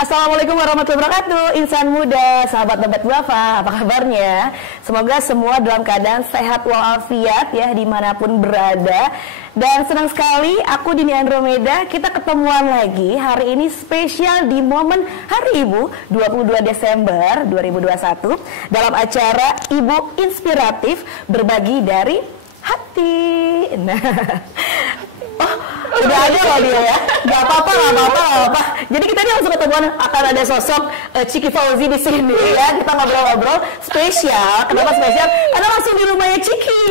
Assalamualaikum warahmatullahi wabarakatuh. Insan muda, sahabat dompet duafa, apa kabarnya? Semoga semua dalam keadaan sehat walafiat ya dimanapun berada. Dan senang sekali aku Dini Andromeda, kita ketemuan lagi hari ini spesial di momen Hari Ibu 22 Desember 2021 dalam acara Ibu Inspiratif Berbagi dari Hati. Nah, udah ada loh dia ya, nggak apa-apa. Jadi kita ini langsung ketemuan, akan ada sosok Ciki Fauzi di sini ya. Kita ngobrol-ngobrol spesial. Kenapa spesial? Karena langsung di rumahnya Ciki.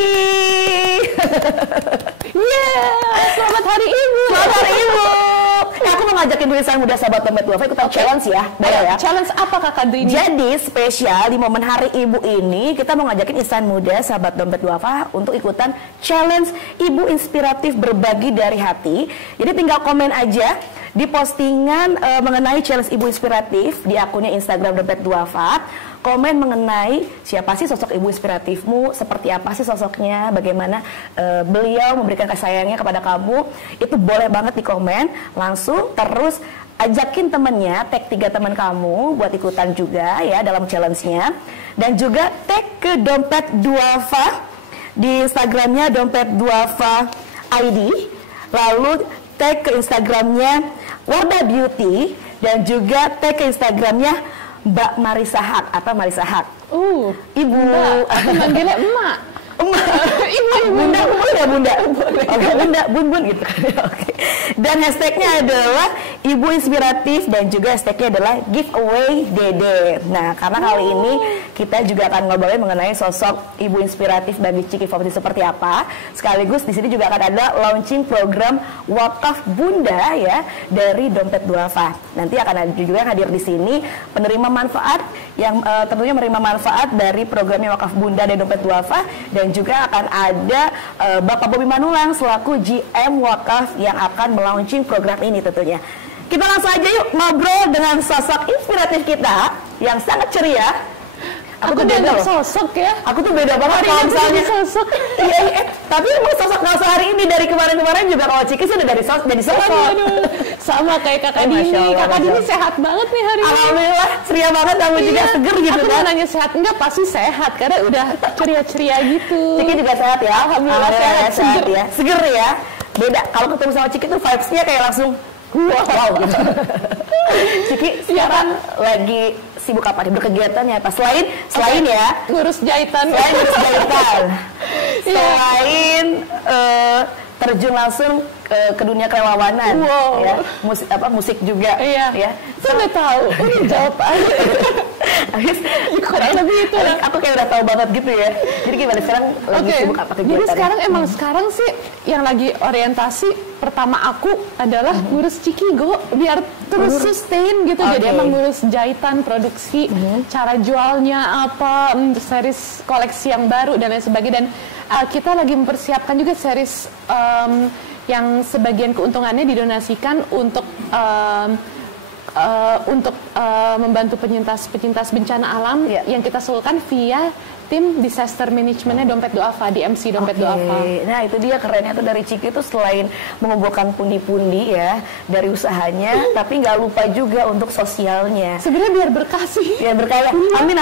Selamat Hari Ibu. Selamat Hari Ibu. Aku mau ngajakin dulu insan muda sahabat dompet duafa ikutan challenge ya, boleh ya? Challenge apa Kakak Dini? Jadi spesial di momen Hari Ibu ini kita mau ngajakin insan muda sahabat dompet duafa untuk ikutan challenge Ibu Inspiratif Berbagi dari Hati. Jadi tinggal komen aja di postingan mengenai challenge Ibu Inspiratif di akunnya Instagram dompet duafa. Komen mengenai siapa sih sosok ibu inspiratifmu, seperti apa sih sosoknya, bagaimana beliau memberikan kasih sayangnya kepada kamu. Itu boleh banget di komen langsung, terus ajakin temennya, tag 3 teman kamu buat ikutan juga ya dalam challenge-nya. Dan juga tag ke dompet duafa di Instagramnya dompet duafa ID, lalu tag ke Instagramnya Wardah Beauty, dan juga tag ke Instagramnya Mbak Marisa Haq atau Marisa Haq. Ibu. Aku manggilnya emak. Bunda. Oke, Bunda, Bun gitu kan. Oke. Dan hashtagnya adalah Ibu Inspiratif dan juga hashtagnya adalah Giveaway Dede. Nah, karena kali ini kita juga akan ngobrolin mengenai sosok Ibu Inspiratif bagi Ciki Fauzi seperti apa. Sekaligus di sini juga akan ada launching program Wakaf Bunda ya dari Dompet Duafa. Nanti akan ada juga yang hadir di sini penerima manfaat yang tentunya menerima manfaat dari programnya Wakaf Bunda dari Dompet Duafa, dan juga akan ada Bapak Bobi Manulang selaku GM Wakaf yang akan melaunching program ini tentunya. Kita langsung aja yuk ngobrol dengan sosok inspiratif kita yang sangat ceria. Aku tuh beda sosok ya. Aku tuh beda banget kalau misalnya sosok. Iya, tapi mau sosok nggak hari ini, dari kemarin-kemarin juga kalau Ciki sudah dari jadi sosok. Aduh, sama kayak Kakak Dini. Kakak Dini sehat banget nih hari ini. Alhamdulillah, ceria banget, kamu juga seger gitu kan. Aku nanya sehat enggak, pasti sehat karena udah ceria-ceria gitu. Ciki juga sehat ya. Alhamdulillah sehat ya. Seger ya. Beda kalau ketemu sama Ciki tuh vibes-nya kayak langsung wow gitu. Ciki sekarang lagi sibuk apa nih, berkegiatannya apa selain ya ngurus jahitan, selain terjun langsung ke dunia kerelawanan ya, musik juga ya. Saya nggak tahu, jawab aja. Kurang lebih itu lah. Aku kayak udah tahu banget gitu ya. Jadi gimana sekarang lagi sibuk apa kegiatannya? Jadi sekarang sih yang lagi orientasi pertama aku adalah ngurus Cikigo biar terus sustain gitu. Jadi emang ngurus jahitan, produksi, cara jualnya apa, series koleksi yang baru dan lain sebagainya. Dan kita lagi mempersiapkan juga series yang sebagian keuntungannya didonasikan untuk membantu penyintas bencana alam yang kita salurkan via tim disaster managementnya Dompet Duafa, DMC Dompet Duafa. Nah itu dia kerennya tuh dari Ciki tuh selain mengumpulkan pundi-pundi ya dari usahanya, tapi nggak lupa juga untuk sosialnya. Sebenarnya biar berkah sih. Biar berkah ya. Amin.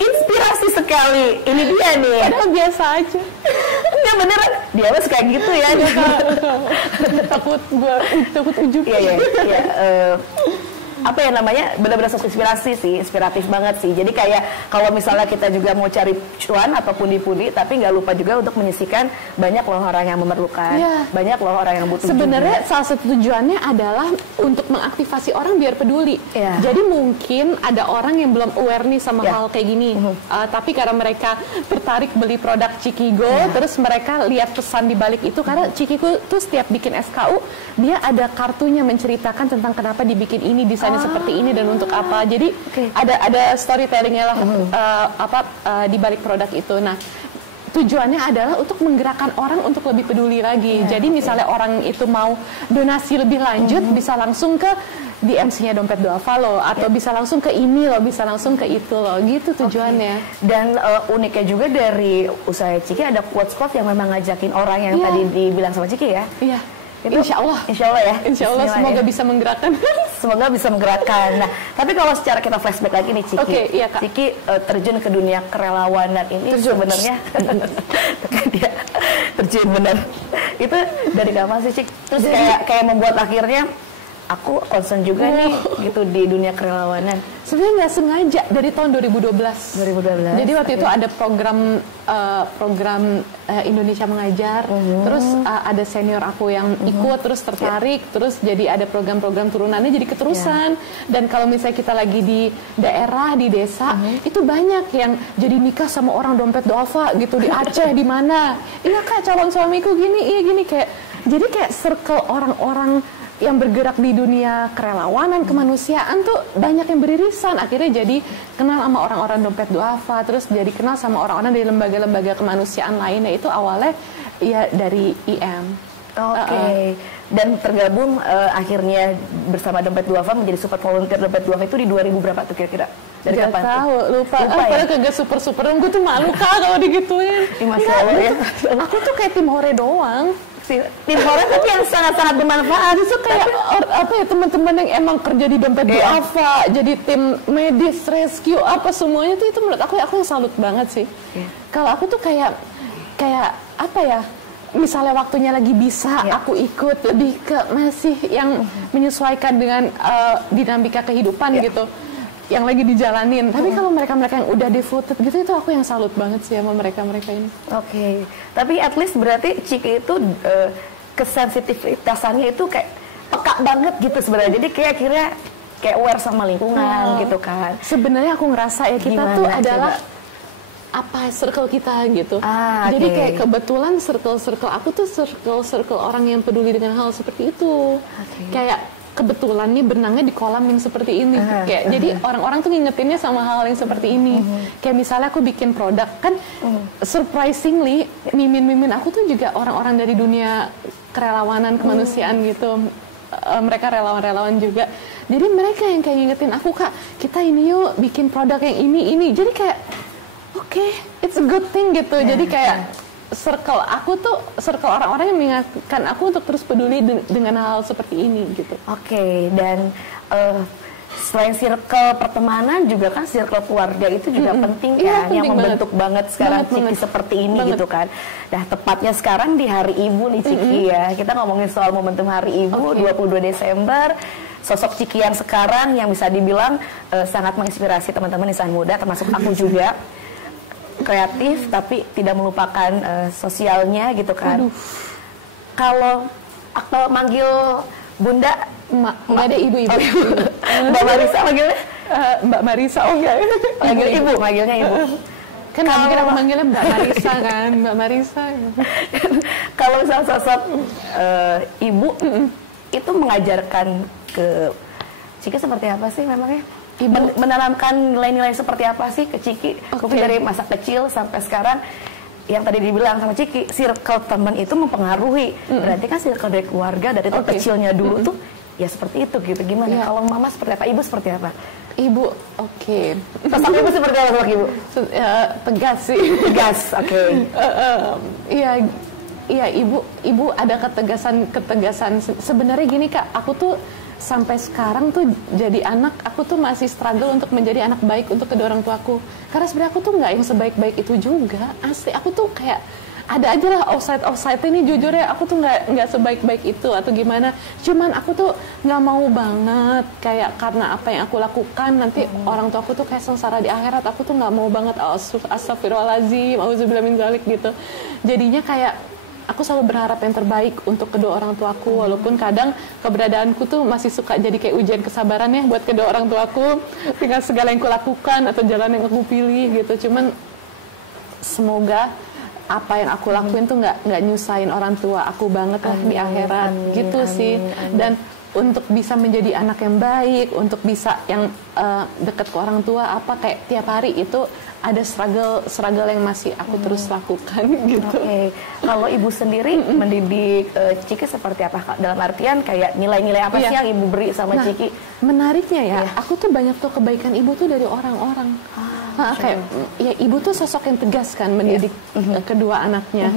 Inspirasi sekali. Ini dia nih. Padahal biasa aja. Ya beneran. Dia mah kayak gitu ya. Takut ujub. Iya. Apa ya namanya, benar-benar sosok inspirasi sih, inspiratif banget sih. Jadi kayak kalau misalnya kita juga mau cari cuan atau pundi-pundi, tapi nggak lupa juga untuk menyisihkan, banyak loh orang yang memerlukan, banyak loh orang yang butuh. Sebenarnya salah satu tujuannya adalah untuk mengaktifasi orang biar peduli. Jadi mungkin ada orang yang belum aware nih sama hal kayak gini, tapi karena mereka tertarik beli produk Cikigo, terus mereka lihat pesan di balik itu, karena Cikigo tuh setiap bikin SKU dia ada kartunya menceritakan tentang kenapa dibikin ini, desain seperti ini dan untuk apa. Jadi ada storytellingnya lah di balik produk itu. Nah, tujuannya adalah untuk menggerakkan orang untuk lebih peduli lagi. Jadi misalnya orang itu mau donasi lebih lanjut, bisa langsung ke DMC-nya Dompet Duafa loh, atau bisa langsung ke ini loh, bisa langsung ke itu loh, gitu tujuannya. Dan uniknya juga dari usaha Ciki ada quotes-quotes yang memang ngajakin orang yang tadi dibilang sama Ciki ya. Insya Allah ya. Insya Allah semoga bisa menggerakkan. semoga bisa menggerakkan. Nah, tapi kalau secara kita flashback lagi nih Ciki, iya, Kak. Ciki terjun ke dunia kerelawanan ini sebenarnya dia terjun bener. Itu dari kapan sih Cik? Terus kayak membuat akhirnya aku concern juga nih gitu di dunia kerelawanan. Sebenarnya nggak sengaja dari tahun 2012. Jadi waktu itu ada program Indonesia Mengajar, terus ada senior aku yang ikut, terus tertarik, terus jadi ada program-program turunannya jadi keterusan. Dan kalau misalnya kita lagi di daerah, di desa, itu banyak yang jadi nikah sama orang dompet duafa gitu di Aceh di mana. Iya Kak, calon suamiku gini, iya gini kayak. Jadi kayak circle orang-orang yang bergerak di dunia kerelawanan, kemanusiaan tuh banyak yang beririsan. Akhirnya jadi kenal sama orang-orang dompet duafa, terus jadi kenal sama orang-orang dari lembaga-lembaga kemanusiaan lainnya. Itu awalnya ya dari IM. Oke. Dan tergabung akhirnya bersama dompet duafa menjadi support volunteer dompet duafa itu di 2000 berapa tuh kira-kira? Dari Gak kapan? Tahu, lupa ya? Kagak super-super, gue tuh malu Kak kalau digituin. Aku tuh kayak tim hore doang. Tim hore tapi yang sangat-sangat bermanfaat. Itu kayak apa ya, teman-teman yang emang kerja di dompet duafa, jadi tim medis, rescue, apa semuanya tuh, itu menurut aku yang salut banget sih. Kalau aku tuh kayak apa ya, misalnya waktunya lagi bisa, aku ikut lebih ke masih yang menyesuaikan dengan dinamika kehidupan gitu, yang lagi dijalanin. Tapi kalau mereka-mereka yang udah devoted gitu, itu aku yang salut banget sih sama mereka-mereka ini. Oke. Tapi at least berarti Ciki itu kesensitivitasannya itu kayak peka banget gitu sebenarnya. Jadi kayak akhirnya kayak aware sama lingkungan gitu kan. Sebenarnya aku ngerasa ya kita tuh adalah apa circle kita gitu. Jadi kayak kebetulan circle aku tuh circle orang yang peduli dengan hal seperti itu. Kayak kebetulan nih benangnya di kolam yang seperti ini. Kayak jadi orang-orang tuh ngingetinnya sama hal yang seperti ini. Kayak misalnya aku bikin produk kan, surprisingly mimin aku tuh juga orang-orang dari dunia kerelawanan kemanusiaan gitu. Mereka relawan-relawan juga. Jadi mereka yang kayak ngingetin aku, Kak, kita ini yuk bikin produk yang ini. Jadi kayak oke, it's a good thing gitu. Jadi kayak circle aku tuh circle orang-orang yang mengingatkan aku untuk terus peduli dengan hal seperti ini gitu. Oke, dan selain circle pertemanan juga kan circle keluarga itu juga penting kan, yang membentuk banget sekarang Ciki seperti ini gitu kan. Nah, tepatnya sekarang di Hari Ibu nih Ciki ya. Kita ngomongin soal momentum Hari Ibu 22 Desember. Sosok Ciki yang sekarang yang bisa dibilang sangat menginspirasi teman-teman insan muda, termasuk aku juga. Kreatif tapi tidak melupakan sosialnya gitu kan. Kalau aku manggil Bunda, nggak ada ibu-ibu. Mbak Marisa manggilnya? Mbak Marisa, oh enggak. Manggilnya ibu. Kan mungkin aku manggilnya Mbak Marisa kan, Mbak Marisa. Kalau misalnya sosok ibu itu mengajarkan ke Ciki seperti apa sih memangnya? Menanamkan nilai-nilai seperti apa sih ke Ciki? Mungkin dari masa kecil sampai sekarang, yang tadi dibilang sama Ciki, circle teman itu mempengaruhi. Berarti kan circle dari keluarga dari kecilnya dulu tuh ya seperti itu gitu. Gimana? Kalau mama seperti apa? Ibu seperti apa? Ibu, Sosok ibu seperti apa sosok ibu? Tegas sih. Tegas, Iya, ibu ada ketegasan. Sebenarnya gini Kak, aku tuh sampai sekarang tuh jadi anak, aku tuh masih struggle untuk menjadi anak baik untuk kedua orang tuaku. Karena sebenarnya aku tuh nggak yang sebaik-baik itu juga. Asli, aku tuh kayak ada aja lah offside ini, jujur ya, aku tuh nggak sebaik-baik itu atau gimana. Cuman aku tuh nggak mau banget kayak karena apa yang aku lakukan nanti orang tuaku tuh kayak sengsara di akhirat. Aku tuh nggak mau banget. Astagfirullahaladzim, auzubillah min dzalik gitu. Jadinya kayak aku selalu berharap yang terbaik untuk kedua orang tuaku, walaupun kadang keberadaanku tuh masih suka jadi kayak ujian kesabaran ya buat kedua orang tuaku dengan segala yang kulakukan atau jalan yang aku pilih gitu. Cuman semoga apa yang aku lakuin tuh nggak nyusahin orang tua aku banget lah di akhirat gitu sih. Dan untuk bisa menjadi anak yang baik, untuk bisa yang dekat ke orang tua, apa kayak tiap hari itu ada struggle yang masih aku terus lakukan gitu. Kalau ibu sendiri mendidik Ciki seperti apa Kak? Dalam artian kayak nilai-nilai apa sih yang ibu beri sama Ciki? Menariknya ya, aku tuh banyak tuh kebaikan ibu tuh dari orang-orang. Kayak ya ibu tuh sosok yang tegas kan mendidik kedua anaknya.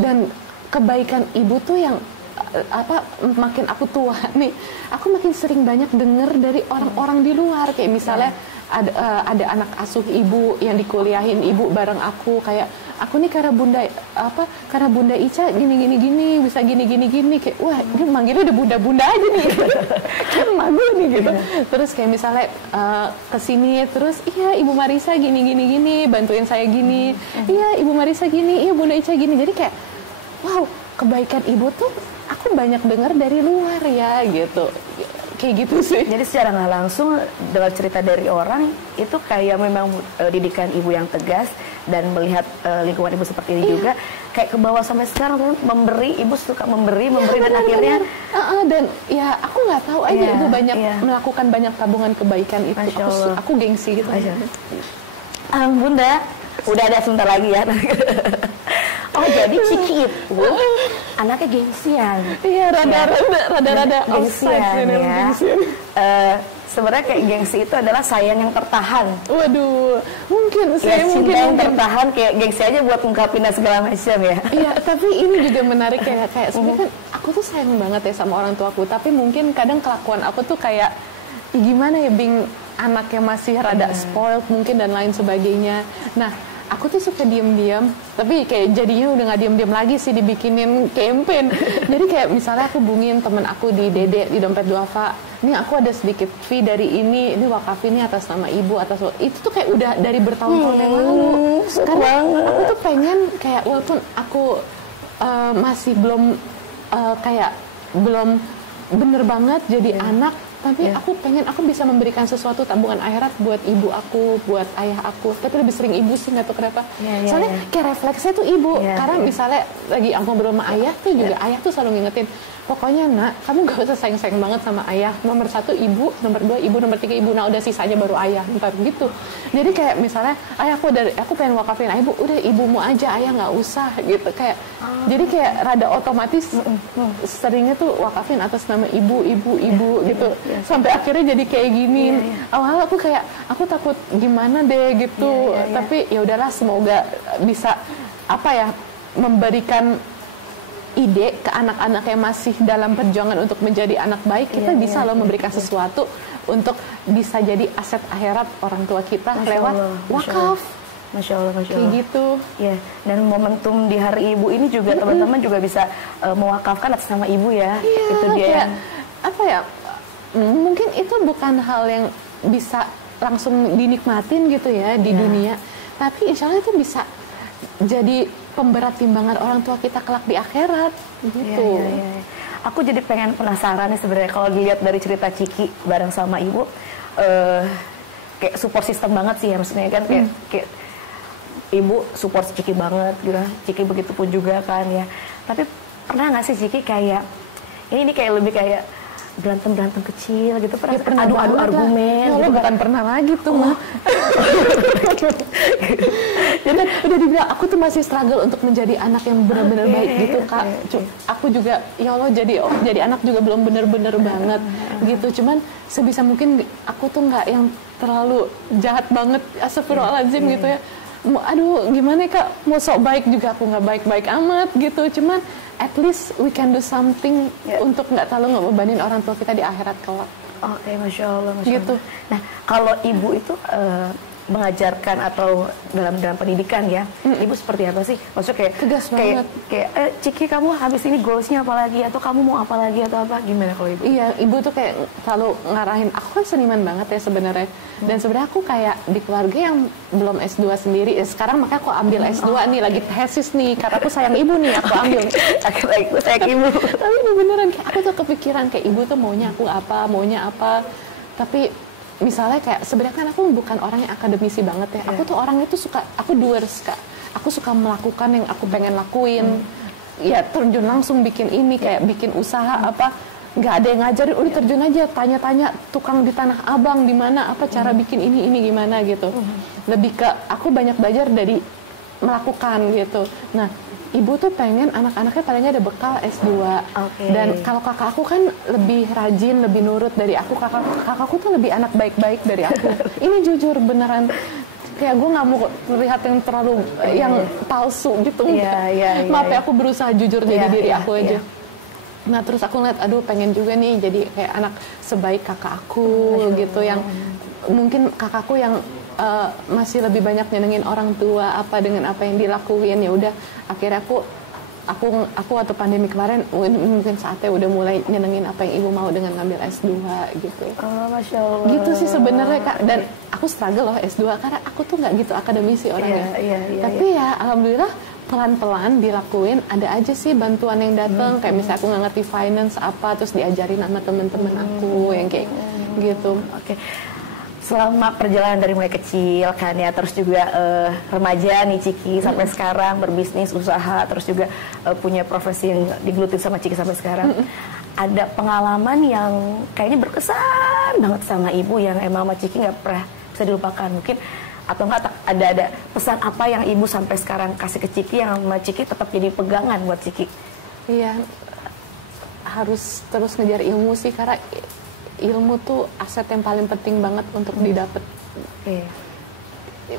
Dan kebaikan ibu tuh yang makin aku tua nih, aku makin sering banyak dengar dari orang-orang di luar, kayak misalnya ada anak asuh ibu yang dikuliahin ibu bareng aku, kayak aku nih karena Bunda Ica gini bisa gini kayak wah ini manggilnya udah bunda aja nih kan malu nih gitu. Terus kayak misalnya kesini terus iya Ibu Marisa gini bantuin saya gini, iya Ibu Marisa gini, iya Bunda Ica gini. Jadi kayak wow, kebaikan ibu tuh aku banyak dengar dari luar ya gitu. Kayak gitu sih. Jadi secara nggak langsung dengan cerita dari orang itu kayak memang didikan ibu yang tegas, dan melihat lingkungan ibu seperti ini juga kayak ke bawah sampai sekarang memberi, ibu suka memberi dan akhirnya dan ya aku nggak tahu aja ibu banyak melakukan banyak tabungan kebaikan itu. Aku gengsi gitu. Bunda udah ada sebentar lagi ya. Oh jadi Ciki itu anaknya gengsian. Iya rada gengsian ya. Sebenarnya kayak gengsi itu adalah sayang yang tertahan. Waduh, mungkin saya cinta yang tertahan, kayak gengsi aja buat ngungkapin segala macam ya. Iya, tapi ini juga menarik kayak sebenarnya kan aku tuh sayang banget ya sama orang tuaku, tapi mungkin kadang kelakuan aku tuh kayak gimana ya, Bing, anak yang masih rada spoiled mungkin dan lain sebagainya. Nah, aku tuh suka diem-diem, tapi kayak jadinya udah nggak diem-diem lagi sih, dibikinin campaign. Jadi kayak misalnya aku hubungin temen aku di Dede, di Dompet Duafa, ini aku ada sedikit fee dari ini wakaf ini atas nama ibu, itu tuh kayak udah dari bertahun-tahun yang lalu. Karena aku tuh pengen kayak walaupun aku masih belum kayak belum bener banget jadi anak, tapi aku pengen aku bisa memberikan sesuatu tabungan akhirat buat ibu aku, buat ayah aku. Tapi lebih sering ibu sih, nggak tahu kenapa. Soalnya kayak refleksnya tuh ibu. Karena misalnya lagi aku ngobrol sama ayah tuh juga ayah tuh selalu ngingetin, pokoknya nak, kamu gak usah sayang-sayang banget sama ayah. Nomor 1 ibu, nomor 2 ibu, nomor 3 ibu. Nah udah sisanya baru ayah, ntar gitu. Jadi kayak misalnya ayah aku pengen wakafin ibu, udah ibumu aja, ayah nggak usah gitu. Kayak jadi kayak rada otomatis seringnya tuh wakafin atas nama ibu gitu. Sampai akhirnya jadi kayak gini. Awal aku kayak aku takut gimana deh gitu. Tapi ya udahlah, semoga bisa memberikan ide ke anak-anak yang masih dalam perjuangan untuk menjadi anak baik. Kita bisa loh memberikan sesuatu untuk bisa jadi aset akhirat orang tua kita lewat wakaf. Masya Allah. Kayak gitu. Ya, dan momentum di Hari Ibu ini juga teman-teman juga bisa mewakafkan atas nama ibu ya. Itu dia yang mungkin itu bukan hal yang bisa langsung dinikmatin gitu ya di dunia, tapi insya Allah itu bisa jadi pemberat timbangan orang tua kita kelak di akhirat gitu. Aku jadi pengen penasaran nih sebenarnya kalau dilihat dari cerita Ciki bareng sama ibu, kayak support system banget sih ya, maksudnya kan kayak ibu support Ciki banget gitu. Ciki begitu pun juga kan ya. Tapi pernah nggak sih Ciki kayak ini kayak lebih kayak berantem kecil gitu, pernah adu argumen gitu, bukan pernah lagi tuh mah. Jadi udah dibilang aku tuh masih struggle untuk menjadi anak yang benar-benar baik gitu Kak. Aku juga ya Allah jadi anak juga belum benar-benar banget gitu. Cuman sebisa mungkin aku tuh nggak yang terlalu jahat banget, astagfirullahaladzim gitu ya. Aduh gimana ya Kak, mau sok baik juga aku nggak baik-baik amat gitu. Cuman at least we can do something untuk nggak terlalu ngebebanin orang tua kita di akhirat kelak. Oke, Masya Allah. Gitu. Nah, kalau ibu itu mengajarkan atau dalam pendidikan ya, ibu seperti apa sih? Maksudnya kayak tegas banget. Kayak Ciki kamu habis ini goalsnya apa lagi, atau kamu mau apa lagi atau apa? Gimana kalau ibu? Iya, ibu tuh kayak selalu ngarahin. Aku kan seniman banget ya sebenarnya. Dan sebenarnya aku kayak di keluarga yang belum S2 sendiri. Sekarang makanya aku ambil S2 nih, lagi tesis nih. Karena aku sayang ibu nih, aku ambil. Aku sayang ibu. Tapi beneran kayak aku tuh kepikiran kayak ibu tuh maunya apa. Tapi misalnya kayak sebenarnya kan aku bukan orang yang akademisi banget ya. Aku tuh orangnya tuh aku doers Kak. Aku suka melakukan yang aku pengen lakuin. Ya terjun langsung bikin ini, kayak bikin usaha apa. Nggak ada yang ngajarin, udah terjun aja, tanya-tanya tukang di Tanah Abang di mana, apa cara bikin ini gimana gitu. Lebih ke aku banyak belajar dari melakukan gitu. Nah, ibu tuh pengen anak-anaknya palingnya ada bekal S2. Dan kalau kakak aku kan lebih rajin, lebih nurut dari aku. Kakakku tuh lebih anak baik-baik dari aku. Ini jujur beneran. Kayak gue nggak mau terlihat yang terlalu yang palsu gitu. Maaf ya, aku berusaha jujur jadi diri aku aja. Nah terus aku ngeliat, aduh pengen juga nih jadi kayak anak sebaik kakak aku gitu, yang mungkin kakakku yang masih lebih banyak nyenengin orang tua apa dengan apa yang dilakuin. Ya udah akhirnya aku waktu pandemi kemarin mungkin saatnya udah mulai nyenengin apa yang ibu mau dengan ngambil S2 gitu. Masya Allah. Gitu sih sebenarnya Kak, dan aku struggle loh S2 karena aku tuh nggak gitu akademisi orangnya. Tapi ya alhamdulillah pelan-pelan dilakuin, ada aja sih bantuan yang datang. Kayak misalnya aku nggak ngerti finance apa, terus diajarin sama temen-temen aku yang kayak gitu. Oke. Selama perjalanan dari mulai kecil kan ya, terus juga remaja nih Ciki sampai sekarang berbisnis, usaha, terus juga punya profesi yang digelutin sama Ciki sampai sekarang. Ada pengalaman yang kayaknya berkesan banget sama ibu yang emang sama Ciki nggak pernah bisa dilupakan mungkin, atau enggak ada pesan apa yang ibu sampai sekarang kasih ke Ciki yang sama Ciki tetap jadi pegangan buat Ciki? Iya, harus terus ngejar ilmu sih, karena ilmu tuh aset yang paling penting banget untuk didapat.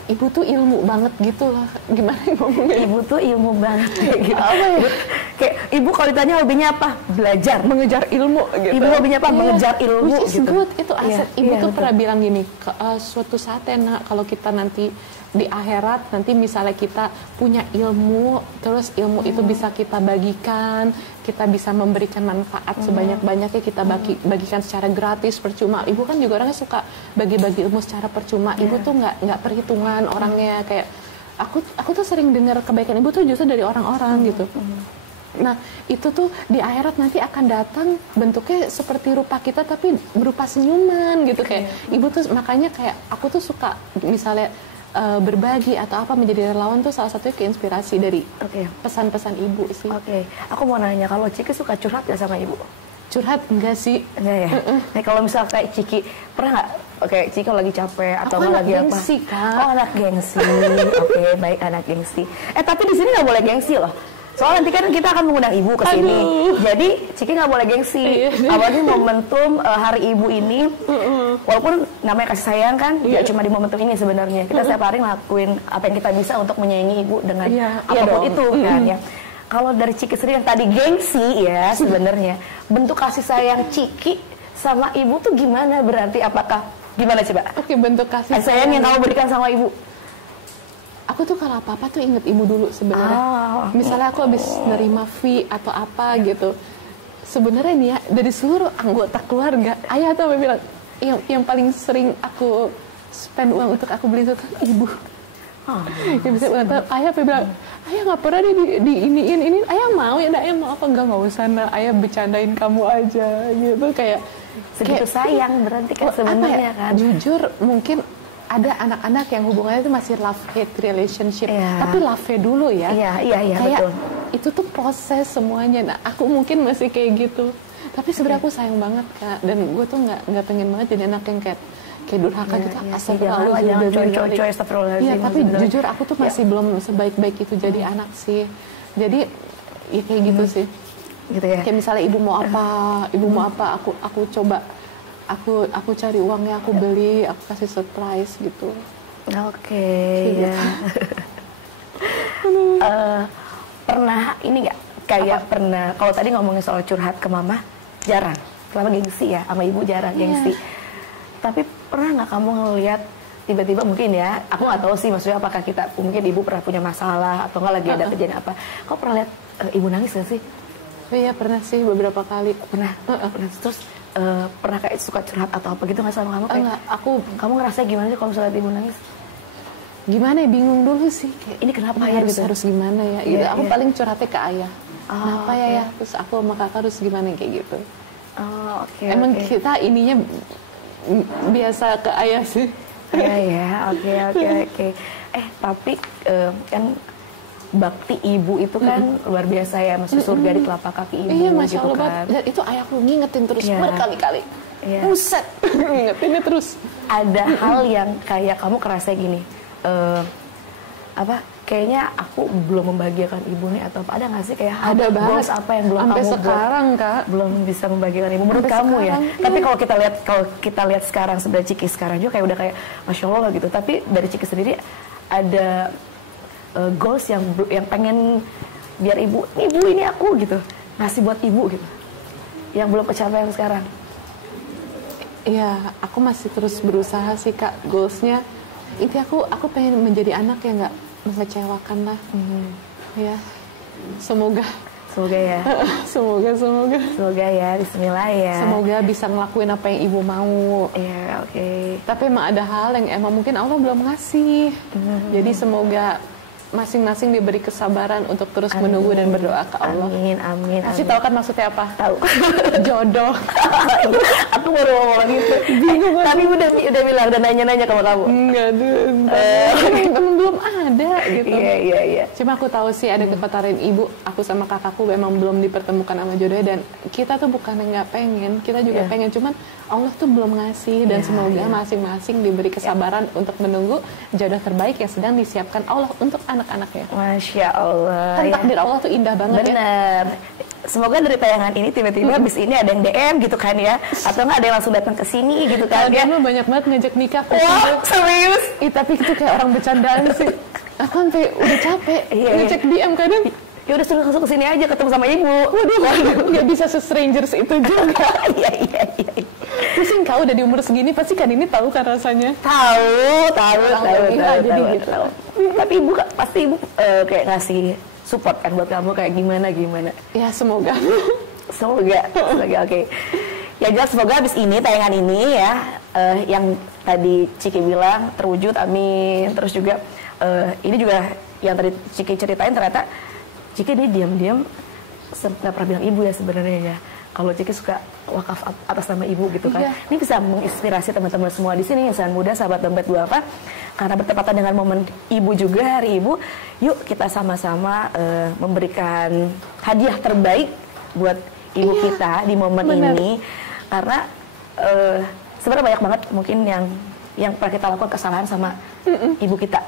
Ibu tuh ilmu banget gitu lah. Gimana ngomongnya? Ibu tuh ilmu banget kayak gitu. Kayak ibu kalau ditanya hobinya apa? Belajar, mengejar ilmu gitu. Ibu hobinya apa? Mengejar ilmu which is gitu. Good. Itu aset. Ibu tuh betul. pernah bilang gini, suatu saat ya nak, kalau kita nanti di akhirat, nanti misalnya kita punya ilmu, terus ilmu itu bisa kita bagikan, kita bisa memberikan manfaat sebanyak-banyaknya, kita bagikan secara gratis, percuma. Ibu kan juga orangnya suka bagi-bagi ilmu secara percuma. Ibu tuh nggak perhitungan orangnya, kayak aku tuh sering dengar kebaikan ibu tuh justru dari orang-orang gitu. Nah itu tuh di akhirat nanti akan datang bentuknya seperti rupa kita tapi berupa senyuman gitu. Kayak ibu tuh, makanya kayak aku tuh suka misalnya berbagi atau apa, menjadi relawan tuh salah satunya keinspirasi dari pesan-pesan ibu sih. Aku mau nanya, kalau Ciki suka curhat gak sama ibu? Curhat enggak sih? Enggak ya? Nah kalau misal kayak Ciki, pernah nggak? Ciki kalau lagi capek atau lagi apa? Gengsi, Kak. Oh anak gengsi. Baik anak gengsi. Tapi di sini nggak boleh gengsi loh. Soalnya nanti kan kita akan mengundang ibu ke sini. Jadi Ciki nggak boleh gengsi. Apalagi momentum hari ibu ini, walaupun namanya kasih sayang kan, nggak cuma di momentum ini sebenarnya. Kita setiap hari ngelakuin apa yang kita bisa untuk menyayangi ibu dengan apapun itu kan ya. Kalau dari Ciki sendiri yang tadi gengsi ya, sebenarnya bentuk kasih sayang Ciki sama ibu tuh gimana berarti? Apakah gimana coba? Bentuk kasih sayang yang kamu berikan sama ibu. Aku tuh kalau apa-apa tuh inget ibu dulu sebenarnya. Misalnya aku habis nerima fee atau apa gitu. Sebenarnya nih ya, dari seluruh anggota keluarga, ayah tuh bilang yang paling sering aku spend uang untuk aku beli itu tuh ibu. Ya bisa ayah bilang, ayah nggak pernah di ini, ayah mau ya, ayah mau apa nggak usah, nah ayah bercandain kamu aja gitu, kayak segitu sayang berarti kan sebenarnya kan. Jujur mungkin ada anak-anak yang hubungannya itu masih love-hate relationship, tapi love-nya dulu ya. Iya, kayak betul. Itu tuh proses semuanya. Nah, aku mungkin masih kayak gitu. Tapi sebenarnya aku sayang banget, Kak. Dan gue tuh nggak pengen banget jadi anak yang kayak durhaka gitu. Astagfirullahaladzim. Iya, tapi jujur aku tuh masih belum sebaik-baik itu jadi anak sih. Jadi ya kayak gitu sih. Gitu ya. Kayak misalnya ibu mau apa, aku coba. Aku cari uangnya, aku beli, aku kasih surprise gitu. Ya. Pernah ini nggak? Kayak pernah, kalau tadi ngomongin soal curhat ke mama, jarang. Kenapa gengsi ya? Sama ibu jarang gengsi. Tapi pernah nggak kamu ngelihat tiba-tiba mungkin ya, aku nggak tahu sih maksudnya apakah mungkin ibu pernah punya masalah atau nggak lagi ada kejadian apa. Kau pernah lihat ibu nangis nggak sih? Iya pernah sih, beberapa kali. Pernah. Terus pernah kayak suka curhat atau apa gitu nggak sama kamu? Enggak, kamu ngerasa gimana sih kalau misalnya ibu nangis? Gimana ya, bingung dulu sih. Kayak, ini kenapa ya? Harus gimana ya? Gitu. Aku paling curhatnya ke ayah. Kenapa ya? Terus aku sama kakak harus gimana kayak gitu. Emang kita ininya biasa ke ayah sih. Oke. Tapi kan bakti ibu itu kan luar biasa ya, maksudnya surga di telapak kaki ibu. Iya, Masya gitu Allah kan. Dan itu ayahku ngingetin terus berkali-kali. Buset, ngingetinnya terus. Ada hal yang kayak kamu kerasa gini, kayaknya aku belum membahagiakan ibu nih atau apa, ada nggak sih kayak ada banget apa yang belum sampai kamu sekarang Kak belum bisa membahagiakan ibu menurut kamu ya? Tapi kalau kita lihat sekarang sebenarnya Ciki sekarang juga kayak udah kayak Masya Allah gitu. Tapi dari Ciki sendiri ada goals yang pengen biar ibu ini aku gitu ngasih buat ibu gitu. yang belum kecapean sekarang? Iya, aku masih terus berusaha sih Kak. Goalsnya, itu aku pengen menjadi anak yang nggak mengecewakan lah. Ya, semoga ya. Semoga ya, bismillah ya. Semoga bisa ngelakuin apa yang ibu mau. Iya, oke. Tapi emang ada hal yang emang mungkin Allah belum ngasih. Jadi semoga masing-masing diberi kesabaran untuk terus menunggu dan berdoa ke Allah. Amin. Kasih tahu kan maksudnya apa? Tahu. Jodoh. Aku baru ngomong gitu. Tapi udah bilang, udah nanya-nanya sama kamu. Enggak emang belum ada gitu. Iya. Cuma aku tahu sih ada kekhawatiran ibu, aku sama kakakku memang belum dipertemukan sama jodoh, dan kita tuh bukan nggak pengen, kita juga pengen, cuman Allah tuh belum ngasih, dan semoga masing-masing diberi kesabaran untuk menunggu jodoh terbaik yang sedang disiapkan Allah untuk anak-anaknya. Masya Allah. Kan takdir Allah tuh indah banget. Bener. Semoga dari tayangan ini tiba-tiba abis ini ada yang DM gitu kan ya, atau nggak ada yang langsung datang ke sini gitu kan ya. Kalian mah banyak banget ngajak nikah. Wah, serius? Tapi itu kayak orang bercandaan sih. Aku sampai udah capek ngecek DM kadang. Ya udah suruh langsung kesini aja ketemu sama ibu. Waduh, nggak bisa se-strangers itu juga. Iya. Pusing kau udah di umur segini, pasti kan ini tahu kan rasanya. Tahu. Jadi gitu. Tapi ibu pasti ibu kayak ngasih support kan buat kamu kayak gimana. Ya semoga. Semoga oke. Ya jelas semoga abis ini tayangan ini ya yang tadi Ciki bilang terwujud, amin. Terus juga ini juga yang tadi Ciki ceritain, ternyata Ciki ini diam-diam nggak pernah bilang ibu ya sebenarnya ya. Kalau Ciki suka wakaf atas nama ibu gitu kan. Ini bisa menginspirasi teman-teman semua di sini, insan muda, sahabat dompet duafa. Karena bertepatan dengan momen ibu juga, hari ibu, yuk kita sama-sama memberikan hadiah terbaik buat ibu kita di momen ini. Karena sebenarnya banyak banget mungkin yang pernah kita lakukan kesalahan sama ibu kita.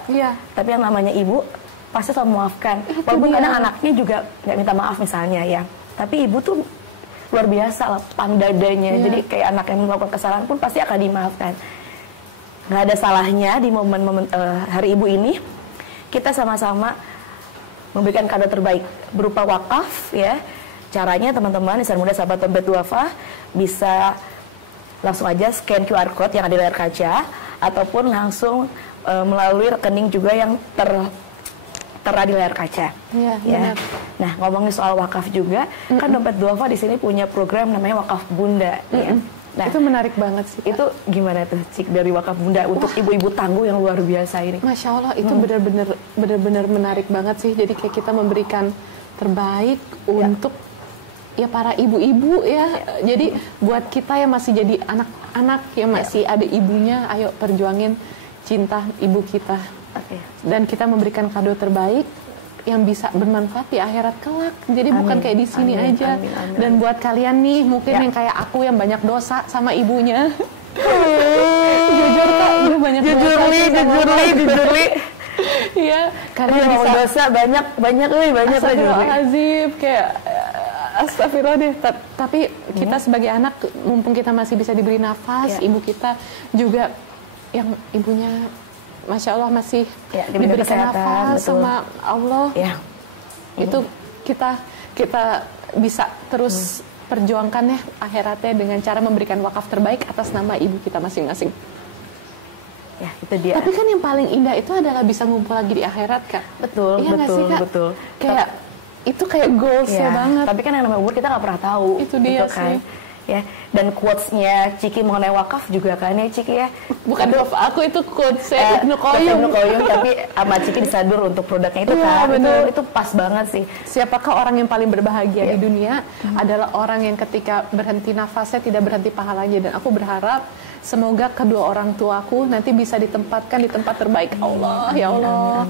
Tapi yang namanya ibu pasti selalu memaafkan. Walaupun kadang anaknya juga nggak minta maaf misalnya ya. Tapi ibu tuh luar biasa lapang dadanya. Jadi kayak anak yang melakukan kesalahan pun pasti akan dimaafkan. Nggak ada salahnya di momen-momen hari ibu ini kita sama-sama memberikan kado terbaik berupa wakaf ya. Caranya teman-teman insan muda sahabat dompet duafa bisa langsung aja scan QR code yang ada di layar kaca ataupun langsung melalui rekening juga yang tertera di layar kaca. Ya. Nah, ngomongin soal wakaf juga, kan dompet duafa di sini punya program namanya wakaf bunda. Ya. Nah, itu menarik banget sih. Itu gimana tuh Cik dari wakaf bunda untuk ibu-ibu tangguh yang luar biasa ini? Masya Allah, itu benar-benar menarik banget sih. Jadi kayak kita memberikan terbaik untuk ya para ibu-ibu ya. Jadi buat kita yang masih jadi anak-anak yang masih ada ibunya, ayo perjuangin cinta ibu kita. Dan kita memberikan kado terbaik yang bisa bermanfaat di akhirat kelak. Jadi bukan kayak di sini aja. Dan buat kalian nih mungkin yang kayak aku yang banyak dosa sama ibunya. Jujur Kak, gue banyak dosa. Jujur li. Iya, kalian bisa dosa banyak. Astagfirullahaladzim, kayak astagfirullah deh. Tapi kita sebagai anak, mumpung kita masih bisa diberi nafas, ibu kita juga yang ibunya Masya Allah masih diberikan nafas sama Allah. Itu kita bisa terus perjuangkan ya akhiratnya dengan cara memberikan wakaf terbaik atas nama ibu kita masing-masing. Ya, itu dia. Tapi kan yang paling indah itu adalah bisa ngumpul lagi di akhirat, Kak. Betul. Kayak itu kayak goals-nya banget. Tapi kan yang namanya umur kita nggak pernah tahu. Itu dia kan. sih. Ya, dan quotes-nya Ciki mengenai wakaf juga kan ya Ciki ya. Bukan aku itu quotes-nya Ibnu Qayyim, tapi sama Ciki disadur untuk produknya itu kan. Itu pas banget sih. Siapakah orang yang paling berbahagia di dunia? Adalah orang yang ketika berhenti nafasnya tidak berhenti pahalanya. Dan aku berharap semoga kedua orang tuaku nanti bisa ditempatkan di tempat terbaik Allah. Ya Allah.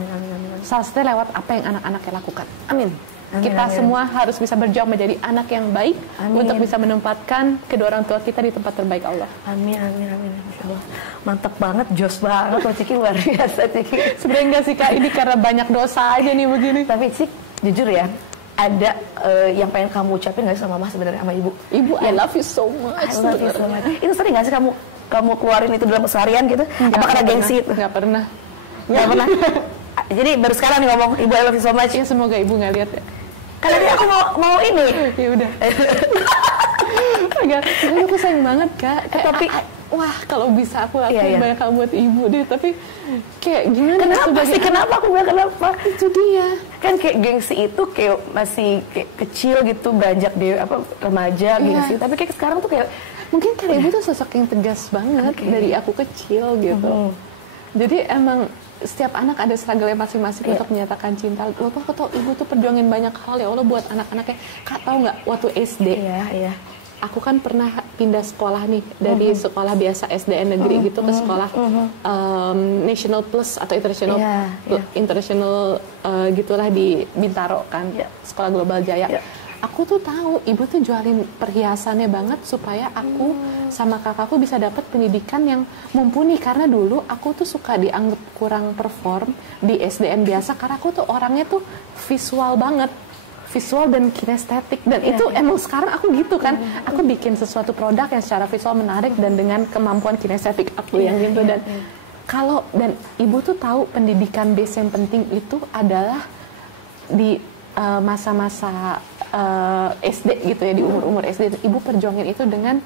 Salah satunya lewat apa yang anak-anannya lakukan. Amin. Kita semua harus bisa berjuang menjadi anak yang baik untuk bisa menempatkan kedua orang tua kita di tempat terbaik Allah. Amin. Masya Allah. Mantap banget, jos banget loh Ciki, luar biasa Ciki. Sebenarnya enggak sih Kak, ini karena banyak dosa aja nih begini. Tapi Cik, jujur ya, ada yang pengen kamu ucapin nggak sih sama Mama sebenarnya sama Ibu? Ibu, I love you so much. Itu sering nggak sih kamu keluarin itu dalam keseharian gitu? Apa karena gengsi itu? Nggak pernah. Jadi baru sekarang nih ngomong Ibu I love you so much. Ya semoga Ibu nggak lihat ya. Kalau aku mau ini. Ya udah. Agak, aku sayang banget Kak. Tapi wah kalau bisa aku lakuin banyak hal buat ibu deh. Tapi kayak gimana? Kenapa sih? Kenapa aku bilang kenapa? Itu dia. Kan kayak gengsi itu kayak masih kayak kecil gitu, beranjak di remaja gengsi. Tapi kayak sekarang tuh kayak mungkin karena ibu tuh sosok yang tegas banget dari aku kecil gitu. Jadi emang setiap anak ada struggle masing-masing untuk menyatakan cinta. Walaupun aku tahu ibu tuh perjuangin banyak hal ya Allah buat anak-anaknya. Kak tahu nggak waktu SD? Aku kan pernah pindah sekolah nih dari sekolah biasa SDN negeri gitu ke sekolah National Plus atau International gitulah di Bintaro kan, sekolah Global Jaya. Aku tuh tahu ibu tuh jualin perhiasannya banget supaya aku sama kakakku bisa dapat pendidikan yang mumpuni, karena dulu aku tuh suka dianggap kurang perform di SDN biasa karena aku tuh orangnya tuh visual banget, visual dan kinestetik, dan itu emang sekarang aku gitu kan, aku bikin sesuatu produk yang secara visual menarik dan dengan kemampuan kinestetik aku yang gitu. Dan kalau dan ibu tuh tahu pendidikan base yang penting itu adalah di masa-masa SD gitu ya, di umur-umur SD. Ibu perjuangin itu dengan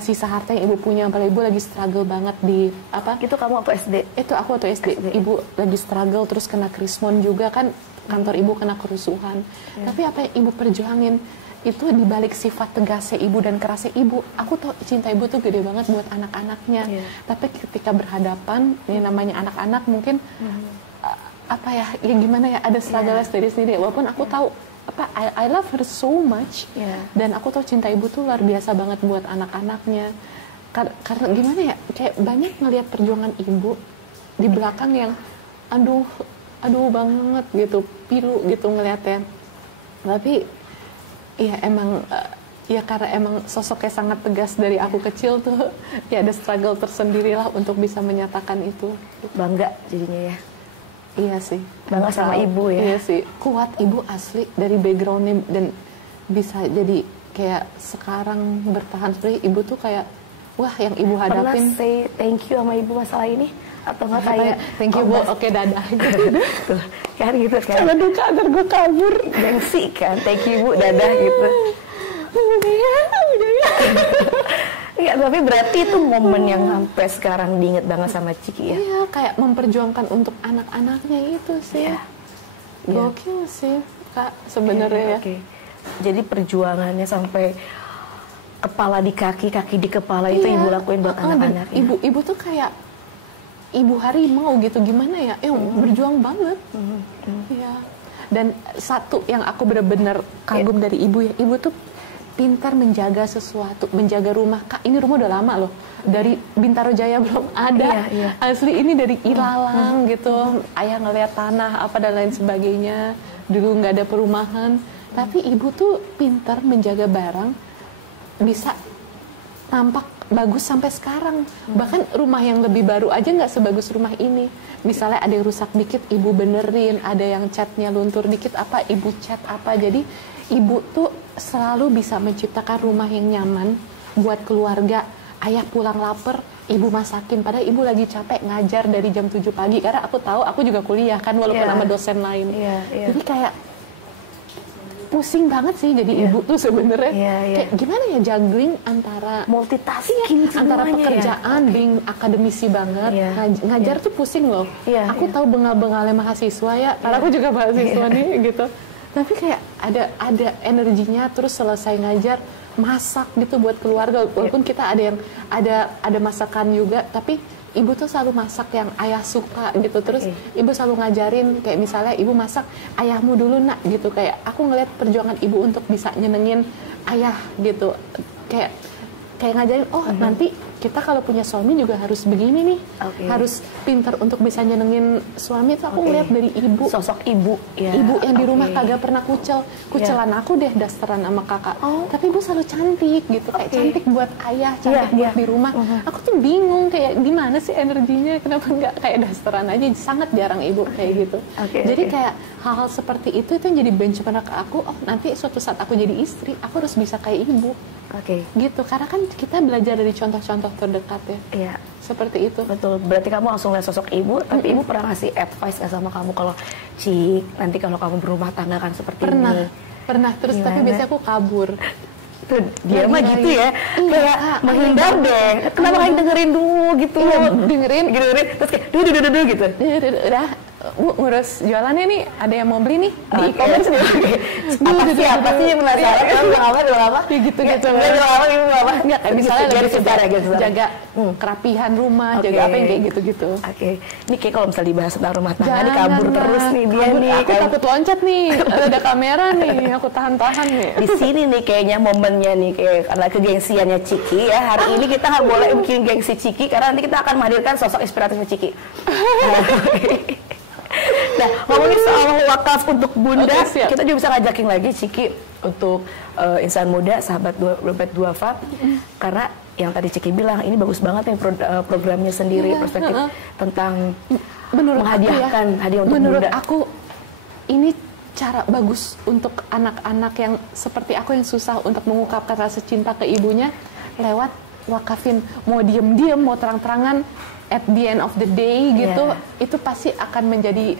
sisa harta yang ibu punya. Apalagi ibu lagi struggle banget di apa? Itu kamu waktu SD? Itu aku waktu SD. Ibu lagi struggle, terus kena krismon juga kan, kantor ibu kena kerusuhan. Tapi apa yang ibu perjuangin itu dibalik sifat tegasnya ibu dan kerasnya ibu, aku tahu cinta ibu tuh gede banget buat anak-anaknya. Tapi ketika berhadapan, ini namanya anak-anak mungkin apa ya gimana ya, ada struggle sendiri. Walaupun aku tahu apa I love her so much, dan aku tahu cinta ibu tuh luar biasa banget buat anak-anaknya. Karena gimana ya, kayak banyak ngelihat perjuangan ibu di belakang yang aduh banget gitu, pilu gitu ngeliatnya. Tapi ya emang ya karena emang sosoknya sangat tegas dari aku kecil tuh, ya ada struggle tersendiri lah untuk bisa menyatakan itu. Bangga jadinya ya. Iya sih, bangga sama ibu ya. Iya sih, kuat ibu asli dari backgroundnya, dan bisa jadi kayak sekarang bertahan seperti ibu tuh kayak wah yang ibu hadapin. Pernah say thank you sama ibu masalah ini? Atau nggak kayak thank you bu, oke dadah gitu. Kan gitu kan. Kalau duka ntar gue kabur. Gengsi kan, thank you bu, dadah gitu. Iya, tapi berarti itu momen yang sampai sekarang diinget banget sama Ciki ya? Iya, kayak memperjuangkan untuk anak-anaknya itu sih. Gokil sih Kak sebenarnya ya. Jadi perjuangannya sampai kepala di kaki, kaki di kepala itu ibu lakuin buat anak-anaknya. Ibu tuh kayak ibu harimau gitu, gimana ya? Berjuang banget. Iya. Dan satu yang aku benar-benar kagum dari ibu ya, ibu tuh pintar menjaga sesuatu, menjaga rumah. Kak, ini rumah udah lama loh. Dari Bintaro Jaya belum ada. Asli ini dari ilalang gitu. Ayah ngeliat tanah apa dan lain sebagainya. Dulu nggak ada perumahan. Tapi ibu tuh pintar menjaga barang, bisa tampak bagus sampai sekarang. Bahkan rumah yang lebih baru aja nggak sebagus rumah ini. Misalnya ada yang rusak dikit, ibu benerin. Ada yang catnya luntur dikit, apa ibu cat apa. Jadi ibu tuh selalu bisa menciptakan rumah yang nyaman buat keluarga. Ayah pulang lapar, ibu masakin. Padahal ibu lagi capek ngajar dari jam 7 pagi. Karena aku tahu, aku juga kuliah kan, walaupun sama dosen lain. Jadi kayak pusing banget sih jadi ibu tuh sebenarnya. Kayak gimana ya, juggling antara multitasking antara pekerjaan, being akademisi banget. Ngajar tuh pusing loh. Aku tahu bengal-bengalnya mahasiswa ya, karena aku juga mahasiswa nih gitu. Tapi kayak ada energinya, terus selesai ngajar masak gitu buat keluarga. Walaupun kita ada masakan juga, tapi ibu tuh selalu masak yang ayah suka gitu. Terus ibu selalu ngajarin, kayak misalnya ibu masak, ayahmu dulu nak gitu. Kayak aku ngeliat perjuangan ibu untuk bisa nyenengin ayah gitu. Kayak ngajarin, nanti kita kalau punya suami juga harus begini nih, harus pintar untuk bisa nyenengin suami. Itu aku ngeliat dari ibu, sosok ibu ibu yang di rumah kagak pernah kucelan aku deh dasteran sama kakak, tapi ibu selalu cantik gitu, kayak cantik buat ayah, cantik buat di rumah. Aku tuh bingung kayak gimana sih energinya, kenapa nggak kayak dasteran aja. Sangat jarang ibu kayak gitu. Jadi kayak hal-hal seperti itu yang jadi benchmark aku. Nanti suatu saat aku jadi istri, aku harus bisa kayak ibu. Gitu, karena kan kita belajar dari contoh-contoh terdekat ya. Iya, seperti itu. Betul. Berarti kamu langsung lihat sosok ibu, tapi ibu pernah ngasih advice nggak sama kamu kalau Cik, nanti kalau kamu berumah tangga kan seperti ini? Pernah. Terus gimana? Tapi biasanya aku kabur. Tuh, dia mah gitu ya, kayak menghindar deh. Kenapa nggak dengerin dulu gitu? Iya, dengerin, terus kayak duh gitu. Udah, Bu, ngurus jualannya nih, ada yang mau beli nih di e-commerce gitu. Apa sih yang penasaran? Bilang apa? Gitu-gitu. Enggak, kayak misalnya lagi jaga kerapihan rumah, jaga apa yang kayak gitu-gitu. Oke. Ini kayak kalau misalnya dibahas tentang rumah tangga nih kabur terus nih dia nih. Aku takut loncat nih, ada kamera nih, aku tahan-tahan nih. Di sini nih kayaknya momennya nih kayak karena kegengsiannya Ciki ya. Hari ini kita nggak boleh bikin gengsi Ciki karena nanti kita akan menghadirkan sosok inspiratifnya Ciki. Nah, ngomongin soal wakaf untuk Bunda, kita juga bisa ngajakin lagi Ciki untuk insan muda, sahabat dompet duafa, karena yang tadi Ciki bilang ini bagus banget nih programnya sendiri, perspektif tentang menghadiahkan hadiah untuk Bunda. Menurut Bunda. aku ini cara bagus untuk anak-anak yang seperti aku yang susah untuk mengungkapkan rasa cinta ke ibunya lewat wakafin, mau diem-diem, mau terang-terangan. At the end of the day gitu, itu pasti akan menjadi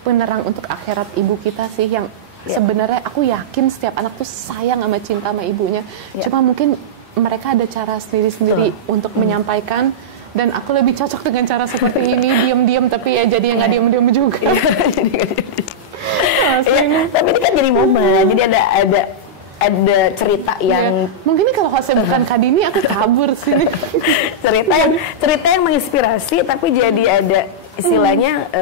penerang untuk akhirat ibu kita sih, yang sebenarnya aku yakin setiap anak tuh sayang sama cinta sama ibunya. Cuma mungkin mereka ada cara sendiri-sendiri untuk menyampaikan, dan aku lebih cocok dengan cara seperti ini, diam-diam tapi ya jadi yang nggak diam-diam juga. Tapi ini kan jadi momen, jadi ada cerita yang mungkin kalau saya bukan Kadini aku kabur sini. cerita yang menginspirasi, tapi jadi ada istilahnya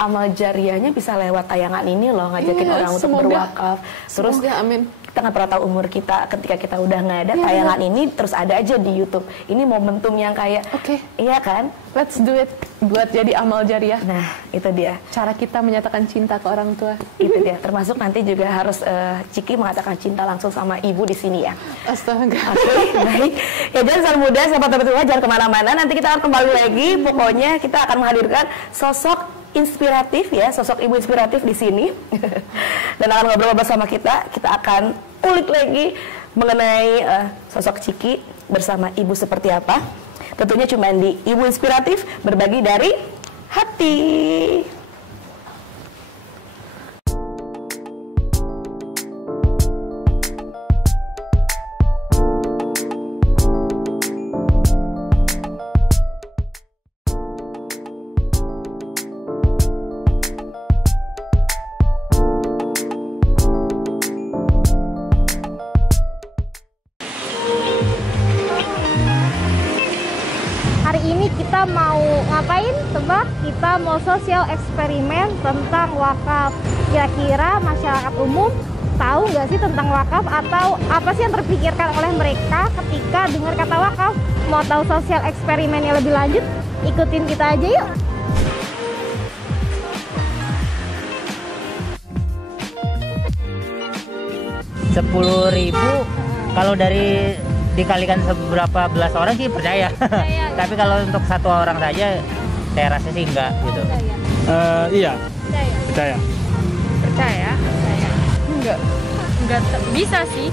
amal jariahnya bisa lewat tayangan ini loh, ngajakin orang untuk berwakaf. Terus amin. Kita nggak pernah tahu umur kita ketika kita udah nggak ada, tayangan ini terus ada aja di YouTube. Ini momentum yang kayak iya kan, let's do it buat jadi amal jariah. Nah itu dia cara kita menyatakan cinta ke orang tua. Itu dia, termasuk nanti juga harus Ciki mengatakan cinta langsung sama ibu di sini ya. Astaga. Baik, ya jangan muda, sahabat tua, jangan kemana-mana. Nanti kita akan kembali lagi. Pokoknya kita akan menghadirkan sosok inspiratif ya, sosok ibu inspiratif di sini. Dan akan ngobrol bersama kita. Kita akan ulik lagi mengenai sosok Ciki bersama ibu seperti apa. Tentunya cuma di Ibu Inspiratif, berbagi dari hati. Kita mau ngapain? Tebak, kita mau sosial eksperimen tentang wakaf. Kira-kira masyarakat umum tahu nggak sih tentang wakaf, atau apa sih yang terpikirkan oleh mereka ketika dengar kata wakaf? Mau tahu sosial eksperimennya lebih lanjut? Ikutin kita aja yuk! Rp10.000 kalau dari dikalikan seberapa belas orang sih percaya. Tapi kalau untuk satu orang saja saya rasa sih enggak gitu. Iya. Percaya. Percaya? Enggak bisa sih.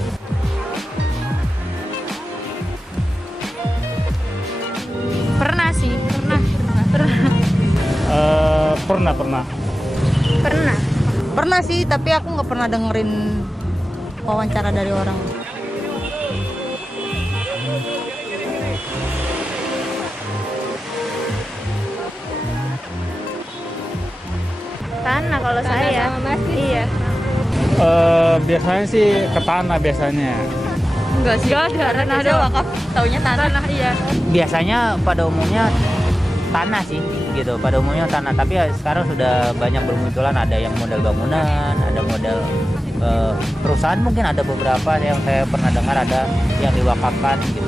Pernah sih, pernah. Pernah sih, tapi aku nggak pernah dengerin wawancara dari orang. Tanah kalau saya. Iya. Biasanya sih ke tanah biasanya. Enggak sih. Enggak ada wakaf. Taunya tanah. Iya. Biasanya pada umumnya tanah sih gitu. Pada umumnya tanah, tapi ya sekarang sudah banyak bermunculan, ada yang model bangunan, ada model perusahaan, mungkin ada beberapa yang saya pernah dengar ada yang diwakafkan gitu.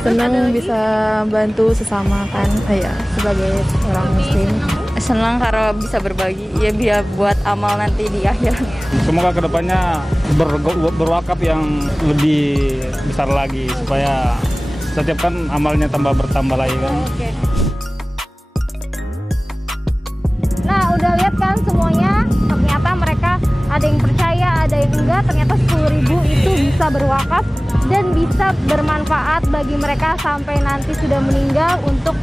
Senang bisa bantu sesama kan, ya sebagai orang muslim. Senang karena bisa berbagi, ya biar buat amal nanti di akhirat. Semoga kedepannya berwakaf yang lebih besar lagi, supaya setiap kan amalnya bertambah lagi kan. Nah, udah lihat kan semuanya, ternyata mereka ada yang percaya, ada yang enggak. Ternyata 10.000 itu bisa berwakaf dan bisa bermanfaat bagi mereka sampai nanti sudah meninggal untuk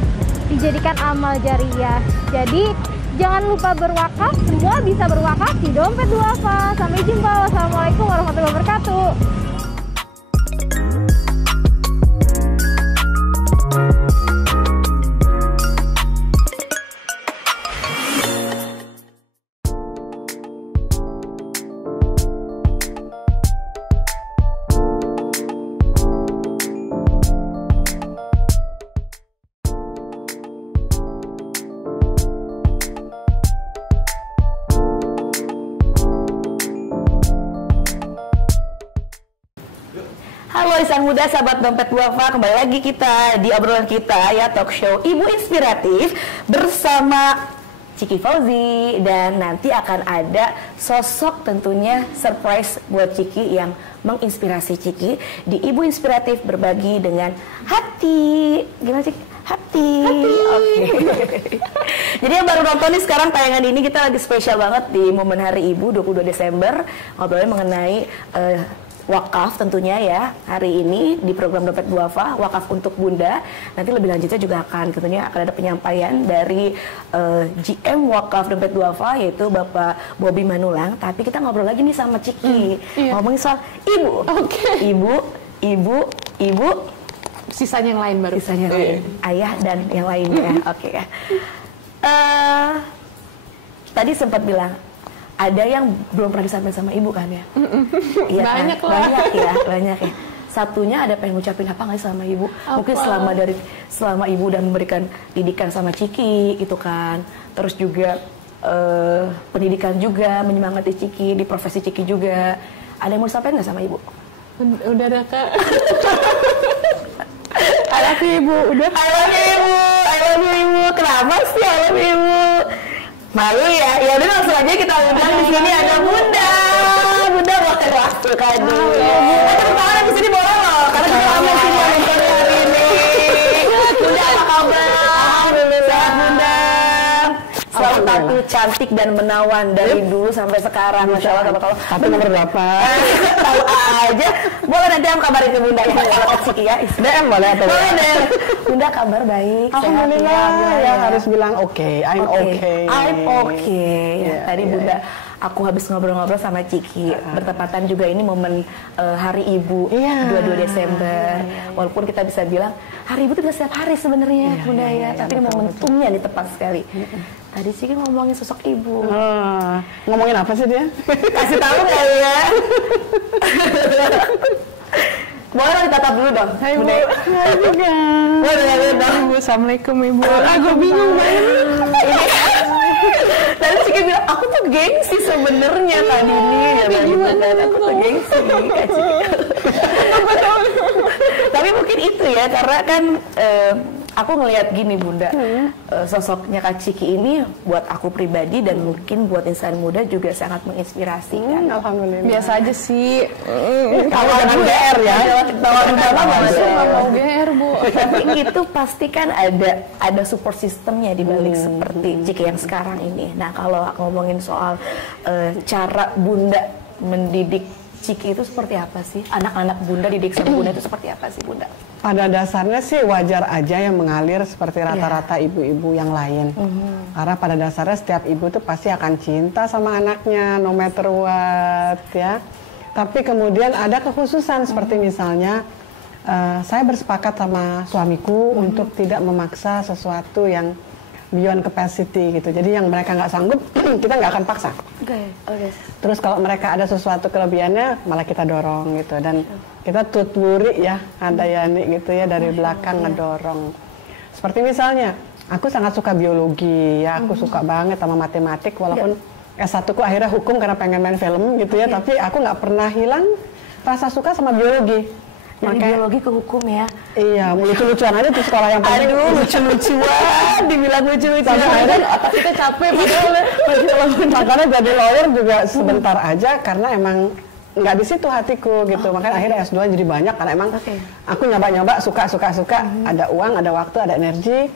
dijadikan amal jariah. Jadi jangan lupa berwakaf, semua bisa berwakaf di Dompet Duafa. Sampai jumpa, wassalamualaikum warahmatullahi wabarakatuh. Halo insan muda, sahabat Dompet Duafa, kembali lagi kita di obrolan kita ya, talk show Ibu Inspiratif bersama Ciki Fauzi, dan nanti akan ada sosok tentunya surprise buat Ciki yang menginspirasi Ciki di Ibu Inspiratif berbagi dengan hati. Gimana Ciki? Hati. Oke. Jadi yang baru nonton nih sekarang tayangan ini, kita lagi spesial banget di momen Hari Ibu 22 Desember ngobrolin mengenai wakaf tentunya ya, hari ini di program Dompet Duafa, wakaf untuk Bunda. Nanti lebih lanjutnya juga tentunya akan ada penyampaian dari GM Wakaf Dompet Duafa, yaitu Bapak Bobby Manulang. Tapi kita ngobrol lagi nih sama Ciki, ngomongin soal ibu. Ibu. Sisanya yang lain baru. Sisanya yang lain, ayah dan yang lainnya. Oke ya. Tadi sempat bilang ada yang belum pernah disampaikan sama ibu kan ya? Iya, banyak kan? lah. Banyak ya. Satunya ada pengen ngucapin apa nggak sama ibu? Mungkin selama ibu udah memberikan didikan sama Ciki gitu kan. Terus juga pendidikan juga, menyemangati Ciki di profesi Ciki juga. Ada yang mau disampaikan nggak sama ibu? Udah ada Kak. I love you Ibu. Udah. I love you ibu. Kenapa sih I love you ibu? Malu ya, ya udah langsung aja kita undang di sini ada Bunda. Bunda boleh waktu kado. Kemarin di sini boleh loh, karena kita lama sini nonton hari ini. Bunda apa kabar? Sehat Bunda. Selalu tampil cantik dan menawan dari dulu sampai sekarang, masya Allah. Tapi nomor berapa? Tahu aja. Boleh nanti aku kabarin ke Bunda ya, kalau Ciki ya. DM boleh atau boleh deh. Bunda kabar baik. Alhamdulillah. Ya harus bilang oke. I'm okay. Ya, tadi Bunda, aku habis ngobrol-ngobrol sama Ciki, bertepatan juga ini momen Hari Ibu 22 Desember. Walaupun kita bisa bilang Hari Ibu itu setiap hari sebenarnya Bunda ya, tapi momentumnya nih tepat sekali. Tadi Ciki ngomongin sosok ibu. Ngomongin apa sih dia? Kasih tahu kali ya. Boleh ditatap dulu dong. Hai Bu. Hai juga. Boleh dong. Ibu, assalamualaikum Ibu. Aku bingung banget. Tadi Ciki bilang, aku tuh gengsi sebenarnya tadi nih. Aku tuh gengsi. Tapi mungkin itu ya, karena kan aku ngelihat gini Bunda, sosoknya Kak Ciki ini buat aku pribadi dan mungkin buat insan muda juga sangat menginspirasi kan. Alhamdulillah. Biasa aja sih. Kalau jangan GR ya. Nggak mau GR Bu. Tapi itu pasti kan ada support sistemnya di balik seperti Ciki yang sekarang ini. Nah kalau ngomongin soal cara Bunda mendidik Ciki itu seperti apa sih? Anak-anak Bunda didik sama Bunda itu seperti apa sih Bunda? Pada dasarnya sih wajar aja yang mengalir seperti rata-rata ibu-ibu yang lain. Karena pada dasarnya setiap ibu tuh pasti akan cinta sama anaknya, no matter what ya. Tapi kemudian ada kekhususan seperti misalnya saya bersepakat sama suamiku untuk tidak memaksa sesuatu yang beyond capacity gitu. Jadi yang mereka nggak sanggup, kita nggak akan paksa. Oke. Terus kalau mereka ada sesuatu kelebihannya, malah kita dorong gitu. Dan kita tuturi ya, ada Yani gitu ya, dari belakang ngedorong. Seperti misalnya, aku sangat suka biologi ya, aku suka banget sama matematik, walaupun S1 ku akhirnya hukum karena pengen main film gitu ya, tapi aku nggak pernah hilang rasa suka sama biologi. Dari biologi ke hukum ya. Iya, lucu-lucuan aja tuh sekolah yang penting. Aduh, lucu-lucuan, dibilang lucu-lucuan. Akhirnya otak kita capek padahal. Makanya jadi lawyer juga sebentar aja karena emang nggak di situ hatiku gitu. Makanya akhirnya S2 jadi banyak karena emang aku nyoba-nyoba suka. Ada uang, ada waktu, ada energi.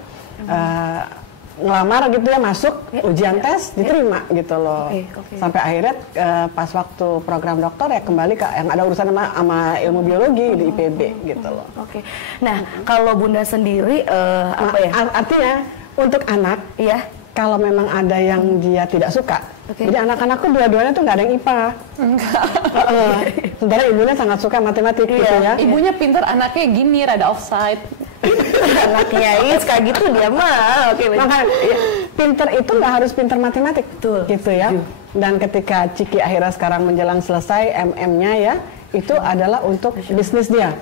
ngelamar gitu ya, masuk ujian tes diterima gitu loh. Sampai akhirnya pas waktu program doktor ya kembali ke yang ada urusan sama ilmu biologi di IPB gitu loh. Nah, kalau Bunda sendiri apa ya? Artinya untuk anak ya, kalau memang ada yang dia tidak suka, jadi anak-anakku dua-duanya tuh nggak ada yang IPA. Sementara ibunya sangat suka matematik gitu ya. Ibunya pinter, anaknya gini, rada offside. Anaknya Is kayak gitu dia mah. Makanya pinter itu nggak harus pinter matematik, gitu ya. Dan ketika Ciki akhirnya sekarang menjelang selesai MM-nya ya, itu adalah untuk bisnis dia.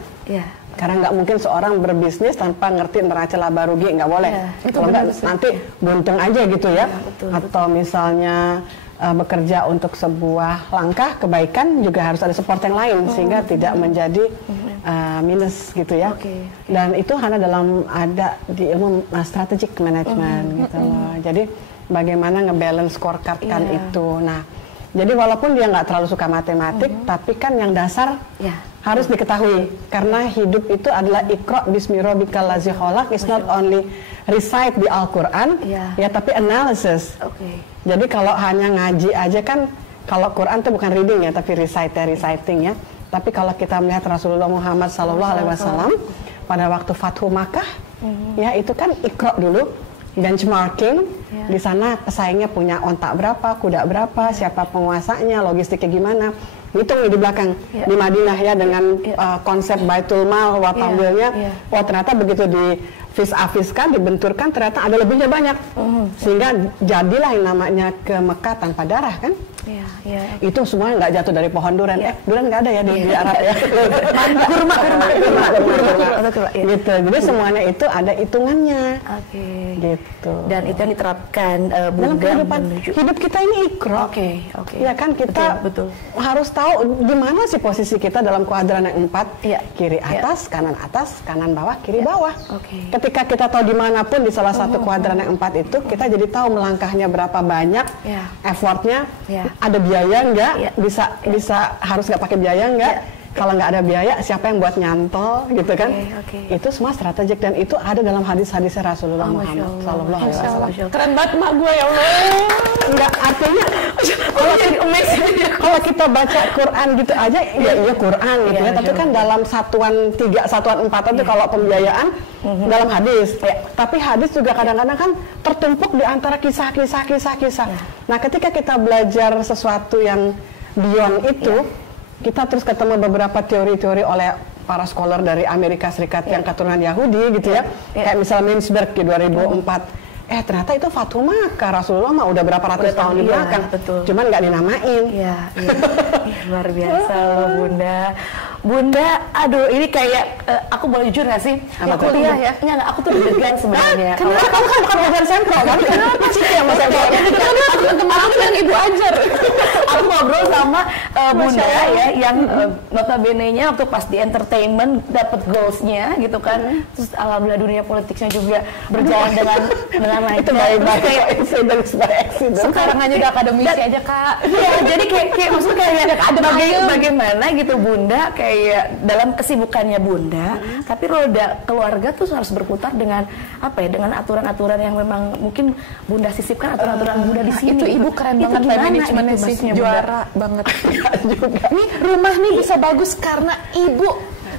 Karena nggak mungkin seorang berbisnis tanpa ngerti neraca laba rugi, nggak boleh. Kalau nggak nanti buntung aja gitu ya. Atau misalnya bekerja untuk sebuah langkah kebaikan juga harus ada support yang lain sehingga tidak menjadi minus gitu ya. Dan itu hanya ada di ilmu strategic management gitu loh. Jadi bagaimana ngebalance scorecard kan itu. Nah, jadi walaupun dia nggak terlalu suka matematik, tapi kan yang dasar harus diketahui karena hidup itu adalah Iqra bismi rabbikal ladzi khalaq, is not only recite di Al-Qur'an ya, tapi analysis. Jadi kalau hanya ngaji aja kan, kalau Quran itu bukan reading ya, tapi reciting ya. Tapi kalau kita melihat Rasulullah Muhammad SAW pada waktu Fathu Makkah ya, itu kan Iqra dulu, benchmarking di sana pesaingnya punya ontak berapa, kuda berapa, siapa penguasanya, logistiknya gimana. Hitung di belakang di Madinah ya dengan konsep Baitul Mal watambilnya. Wah, ternyata begitu di afiskan dibenturkan ternyata ada lebihnya banyak. Sehingga jadilah yang namanya ke Mekah tanpa darah kan. Itu semuanya nggak jatuh dari pohon durian. Durian nggak ada ya di Arab ya. Kurma. Gitu. Jadi semuanya itu ada hitungannya. Gitu. Dan itu yang diterapkan dalam kehidupan hidup kita ini Iqra. Ya kan kita harus tahu di mana sih posisi kita dalam kuadran yang 4. Kiri atas, kanan bawah, kiri bawah. Ketika kita tahu dimanapun di salah satu kuadran yang 4 itu, kita jadi tahu melangkahnya berapa banyak, effortnya, ada biaya nggak, bisa harus nggak pakai biaya nggak. Kalau nggak ada biaya, siapa yang buat nyantol gitu kan? Itu semua strategik dan itu ada dalam hadis-hadisnya Rasulullah Muhammad Sallallahu Alaihi Wasallam. Keren banget mak gue ya Allah. Enggak, artinya kalau kita baca Quran gitu aja, ya iya Quran gitu ya. Tapi kan dalam satuan 3, satuan 4 itu kalau pembiayaan dalam hadis. Tapi hadis juga kadang-kadang kan tertumpuk di antara kisah-kisah. Nah, ketika kita belajar sesuatu yang beyond itu, kita terus ketemu beberapa teori-teori oleh para scholar dari Amerika Serikat yang keturunan Yahudi gitu ya. Kayak misalnya Mintzberg di 2004. Ternyata itu Fathu Makkah, Rasulullah mah udah berapa ratus tahun di belakang. Cuman nggak dinamain. Luar biasa loh Bunda, aduh ini kayak aku boleh jujur gak sih? Aku kuliah ya? Enggak, aku tuh deg-degan sebenarnya. Kenapa? Kamu kan bukan pelajar sentral kan? Kenapa sih yang mau sentral? Aku yang ibu ajar. Aku ngobrol sama Bunda ya, yang notabene-nya waktu pas di entertainment dapat goals-nya gitu kan. Terus alhamdulillah dunia politiknya juga berjalan dengan lancar. Itu baik-baik accident. Sekarang aja udah akademisi aja Kak. Iya, jadi kayak maksudnya kayak bagaimana gitu Bunda kayak dalam kesibukannya Bunda, tapi roda keluarga tuh harus berputar dengan apa ya? Dengan aturan-aturan yang memang mungkin Bunda sisipkan aturan-aturan Bunda di sini. Itu ibu keren banget manajemennya sih, juara banget. juga. Nih rumah nih bisa bagus karena ibu.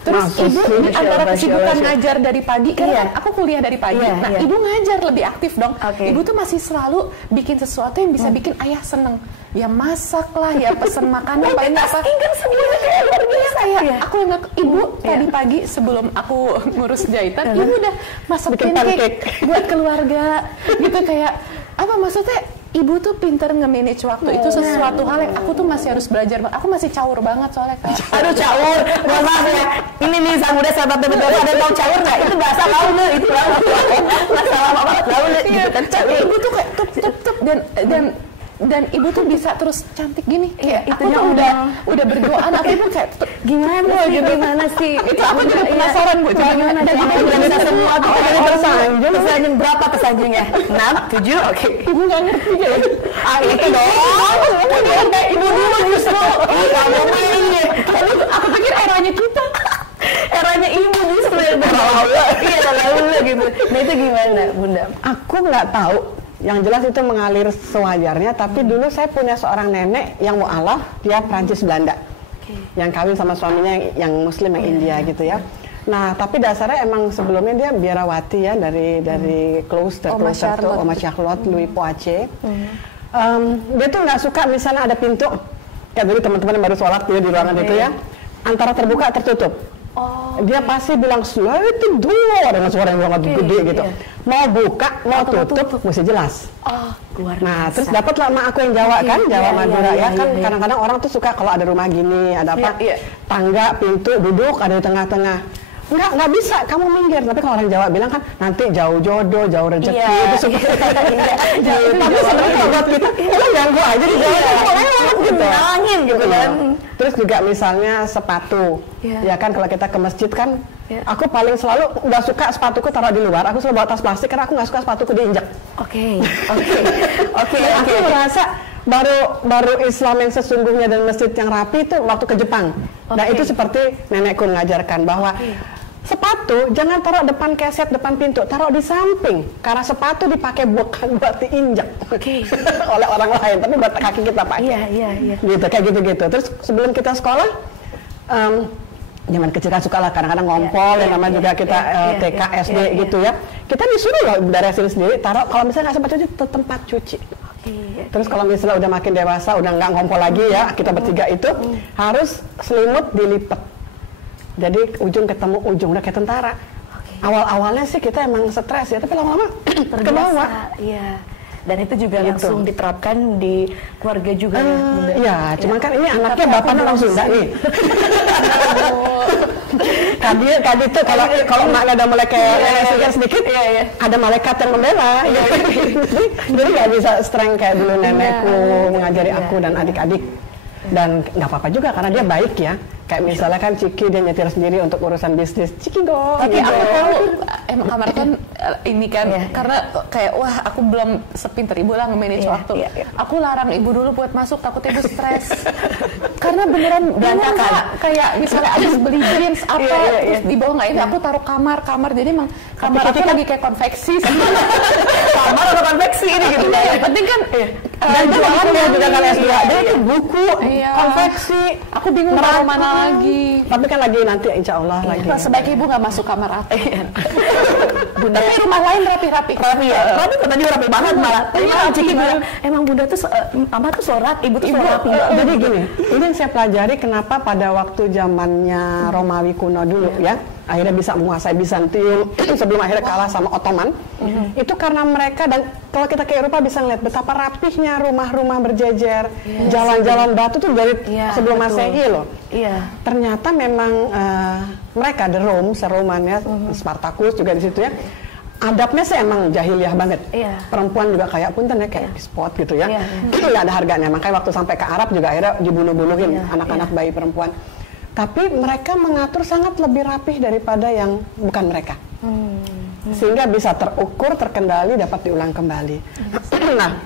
Terus ibu antara kesibukan ngajar dari pagi, karena kan aku kuliah dari pagi. Ibu ngajar lebih aktif dong. Ibu tuh masih selalu bikin sesuatu yang bisa bikin ayah seneng. Ya masak lah, ya pesen makanan paling apa. Kan semuanya kayak luar biasa ya. Aku ingat ibu tadi pagi sebelum aku ngurus jahitan, ibu udah masak pancake buat keluarga. Gitu kayak apa maksudnya? Ibu tuh pinter nge-manage waktu. Itu sesuatu hal yang aku tuh masih harus belajar. Aku masih caur banget soalnya Kak. Aduh caur, mohon maaf ya. Ini nih sang muda sahabat betul ada tahu caur nggak? Itu bahasa laut itu masalah banget laut gitu kan. Ibu tuh kayak tup dan ibu tuh bisa terus cantik gini. Kayak aku tuh udah berdoaan. Aku tuh kayak gimana sih? Itu aku juga penasaran Bu. Gimana? Dan ibu udah bisa semua tuh. Tersanjung berapa tersanjungnya? 6, 7, oke. Ibu nggak ngerti ya. Itu dong. Ibu dulu justru. Kamu main. Aku pikir eranya kita. Eranya ibu justru. Iya lalu gitu. Nah itu gimana Bunda? Aku nggak tahu. Yang jelas itu mengalir sewajarnya. Tapi dulu saya punya seorang nenek yang mu'alaf, dia Prancis Belanda, yang kawin sama suaminya yang Muslim yang India gitu ya. Nah, tapi dasarnya emang sebelumnya dia biarawati ya dari kloster tuh Oma Charlotte Louis Poitiers. Dia tuh nggak suka misalnya ada pintu, kayak dulu teman-teman yang baru sholat di ruangan itu ya, antara terbuka tertutup. Dia pasti bilang slide door dengan suara yang sangat gede gitu. Mau buka, mau tutup, mesti jelas. Nah, terus dapatlah emak aku yang Jawa kan, Jawa Madura ya kan. Kadang-kadang orang tuh suka kalau ada rumah gini, ada apa, tangga, pintu, duduk, ada di tengah-tengah. Nggak bisa, kamu minggir. Tapi kalau orang Jawa bilang kan, nanti jauh jodoh, jauh rezeki, itu seperti tapi sebenarnya kalau buat kita, ganggu aja di Jawa, lewat gitu. Nangin gitu kan. Terus juga misalnya sepatu, ya kan kalau kita ke masjid kan, aku paling selalu nggak suka sepatuku taruh di luar, aku selalu bawa tas plastik karena aku nggak suka sepatuku diinjak. Oke. Aku merasa baru Islam yang sesungguhnya dan masjid yang rapi itu waktu ke Jepang. Nah itu seperti nenekku mengajarkan bahwa sepatu jangan taruh depan keset, depan pintu, taruh di samping. Karena sepatu dipakai bukan buat diinjak oleh orang lain, tapi buat kaki kita pakai. Gitu, kayak gitu-gitu. Terus sebelum kita sekolah, zaman kecil kan suka lah kadang-kadang ngompol, yang namanya juga kita TK, SD gitu ya. Kita disuruh loh beresin sendiri, taruh kalau misalnya nggak sempat cuci, ke tempat cuci. Terus kalau misalnya udah makin dewasa, udah nggak ngompol lagi ya, kita bertiga itu harus selimut dilipat. Jadi ujung ketemu ujung, udah kayak tentara. Awal-awalnya sih kita emang stres ya, tapi lama-lama ke bawah. Dan itu juga langsung diterapkan di keluarga juga ya Bunda? Iya, cuman kan ini anaknya bapaknya langsung Sunda nih. Tadi tuh kalau emaknya udah mulai kayak sedikit, ada malaikat yang membela. Jadi nggak bisa strength kayak dulu nenekku mengajari aku dan adik-adik. Dan nggak apa-apa juga karena dia baik ya. Kayak misalnya kan Ciki dia nyetir sendiri untuk urusan bisnis. Ciki go. Tapi aku tahu emang kamar kan ini kan karena kayak wah aku belum sepinter ibu lah nge-manage waktu. Aku larang ibu dulu buat masuk takut ibu stres. Karena beneran berantakan. Kayak misalnya abis beli jeans apa terus di bawah nggak ini aku taruh kamar jadi emang kamar aku lagi kayak konveksi. Kamar atau konveksi ini gitu. Yang penting kan dan jualan ya juga kan S2 dia itu buku konveksi. Aku bingung taruh mana lagi. Tapi kan lagi nanti insya Allah lagi. Sebaiknya ibu nggak masuk kamar aku. Bunda. Tapi rumah lain rapi-rapi. Rapi ya. Rapi katanya rapi banget malah. Ciki bilang emang Bunda tuh mama tuh sholat, ibu tuh sholat rapi. Jadi gini, ini yang saya pelajari kenapa pada waktu zamannya Romawi kuno dulu ya, akhirnya bisa menguasai Bizantium sebelum akhirnya kalah sama Ottoman. Itu karena mereka, dan kalau kita ke Eropa bisa ngeliat betapa rapihnya rumah-rumah berjejer, jalan-jalan batu tuh dari sebelum Masehi loh. Ternyata memang mereka the Rome, Romannya, Spartacus juga di situ ya. Adabnya sih emang jahiliyah banget. Perempuan juga kayak punten ya, kayak spot gitu ya. Itu nggak ada harganya. Makanya waktu sampai ke Arab juga akhirnya dibunuh-bunuhin anak-anak bayi perempuan. Tapi mereka mengatur sangat lebih rapih daripada yang bukan mereka. Sehingga bisa terukur, terkendali, dapat diulang kembali. Nah,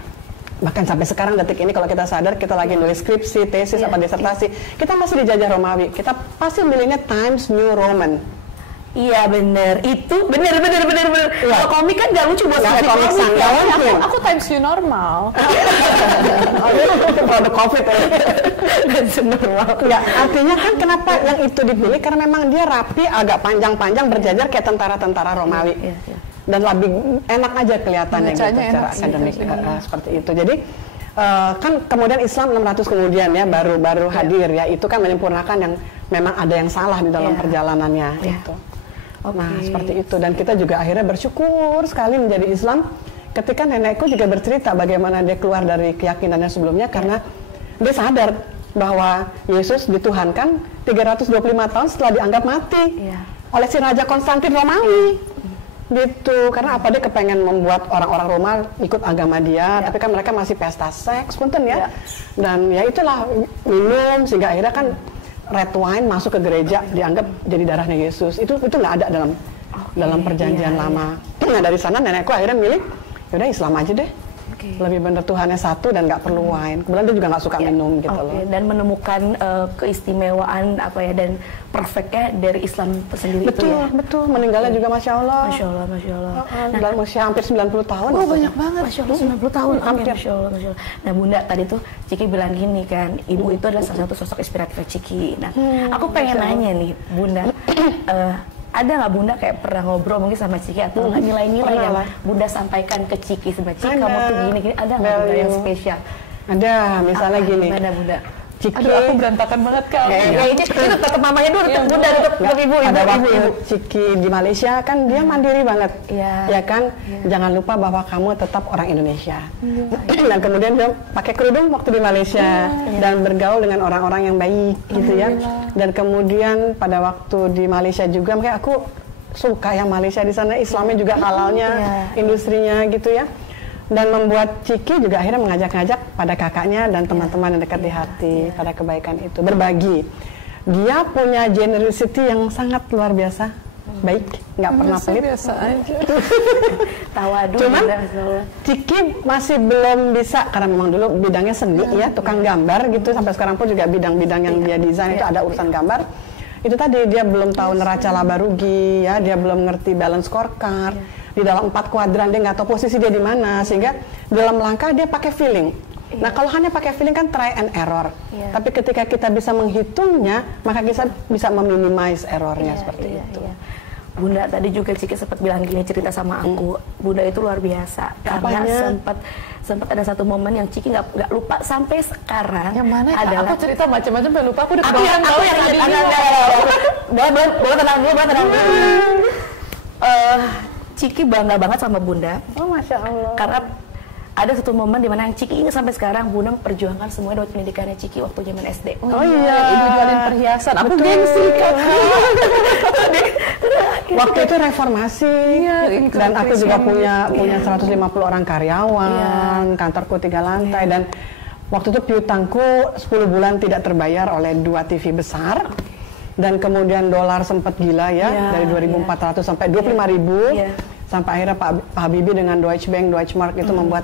bahkan sampai sekarang detik ini kalau kita sadar kita lagi nulis skripsi, tesis, apa disertasi, kita masih dijajah Romawi. Kita pasti milihnya Times New Roman. Iya bener, itu bener. Kalau komik kan gak lucu buat komik aku Times New Normal. Kalau COVID Times New Normal. Ya, artinya kan kenapa yang itu dipilih karena memang dia rapi, agak panjang-panjang berjajar kayak tentara-tentara Romawi. Dan lebih enak aja kelihatannya gitu secara akademik seperti itu. Jadi kan kemudian Islam 600 kemudian ya baru hadir ya, itu kan menyempurnakan yang memang ada yang salah di dalam perjalanannya itu. Nah seperti itu, dan kita juga akhirnya bersyukur sekali menjadi Islam ketika nenekku juga bercerita bagaimana dia keluar dari keyakinannya sebelumnya karena dia sadar bahwa Yesus dituhankan 325 tahun setelah dianggap mati oleh si Raja Konstantin Romawi. Gitu, karena apa dia kepengen membuat orang-orang Roma ikut agama dia, tapi kan mereka masih pesta seks, punten ya. Dan ya itulah minum sehingga akhirnya kan red wine masuk ke gereja dianggap jadi darahnya Yesus. Itu nggak ada dalam perjanjian lama. Nah dari sana nenekku akhirnya milih, yaudah Islam aja deh. Lebih benar Tuhannya satu dan nggak perlu wine. Kemudian dia juga nggak suka minum gitu loh. Dan menemukan keistimewaan dan perfectnya dari Islam tersendiri itu ya. Betul. Meninggalnya juga Masya Allah. Masya Allah. Dalam usia hampir 90 tahun. Oh banyak banget. Masya Allah 90 tahun. Hampir. Masya Allah. Nah Bunda tadi tuh Ciki bilang gini kan, ibu itu adalah salah satu sosok inspiratif Ciki. Nah aku pengen nanya nih Bunda, ada nggak Bunda kayak pernah ngobrol mungkin sama Ciki atau nggak nilai-nilai yang Bunda sampaikan ke Ciki sama Ciki kamu tuh gini ada nggak Bunda yang spesial? Ada, misalnya gini. Gimana Bunda? Ciki, aku berantakan banget Kak. Itu tetap mamanya dulu, Bunda tetap ibu. Pada waktu Ciki di Malaysia kan dia mandiri banget, ya kan. Jangan lupa bahwa kamu tetap orang Indonesia. Dan kemudian dia pakai kerudung waktu di Malaysia dan bergaul dengan orang-orang yang baik, gitu ya. Dan kemudian pada waktu di Malaysia juga, makanya aku suka yang Malaysia di sana Islamnya juga halalnya, industrinya gitu ya. Dan membuat Ciki juga akhirnya mengajak-ngajak pada kakaknya dan teman-teman yang dekat di hati pada kebaikan itu, berbagi. Dia punya generosity yang sangat luar biasa, baik, nggak pernah pelit. Biasa aja. Tawadu. Cuman Ciki masih belum bisa karena memang dulu bidangnya seni ya, tukang gambar gitu. Sampai sekarang pun juga bidang-bidang yang dia desain itu ada urusan gambar. Itu tadi dia belum tahu neraca laba rugi ya, dia belum ngerti balance scorecard. Di dalam 4 kuadran dia nggak tahu posisi dia di mana, sehingga dalam langkah dia pakai feeling. Nah kalau hanya pakai feeling kan try and error. Tapi ketika kita bisa menghitungnya, maka kita bisa meminimize errornya seperti itu. Bunda tadi juga Ciki sempat bilang gini, cerita sama aku, Bunda itu luar biasa. Karena sempat ada satu momen yang Ciki nggak lupa sampai sekarang. Yang mana? Adalah aku cerita macam-macam sampai lupa. Aku udah kebayang tahu yang tadi. Boleh tenang dulu. Ciki bangga banget sama Bunda. Oh Masya Allah. Karena ada satu momen di mana yang Ciki ingat sampai sekarang, Bunda memperjuangkan semua buat pendidikannya Ciki waktu zaman SD. Oh iya, ibu jualin perhiasan. Aku gengsi kan. Waktu itu reformasi, dan aku juga punya 150 orang karyawan, kantorku 3 lantai, dan waktu itu piutangku 10 bulan tidak terbayar oleh 2 TV besar. Dan kemudian dolar sempat gila ya, dari 2.400 sampai 25.000, sampai akhirnya Pak Habibie dengan Deutsche Bank, Deutsche Mark itu membuat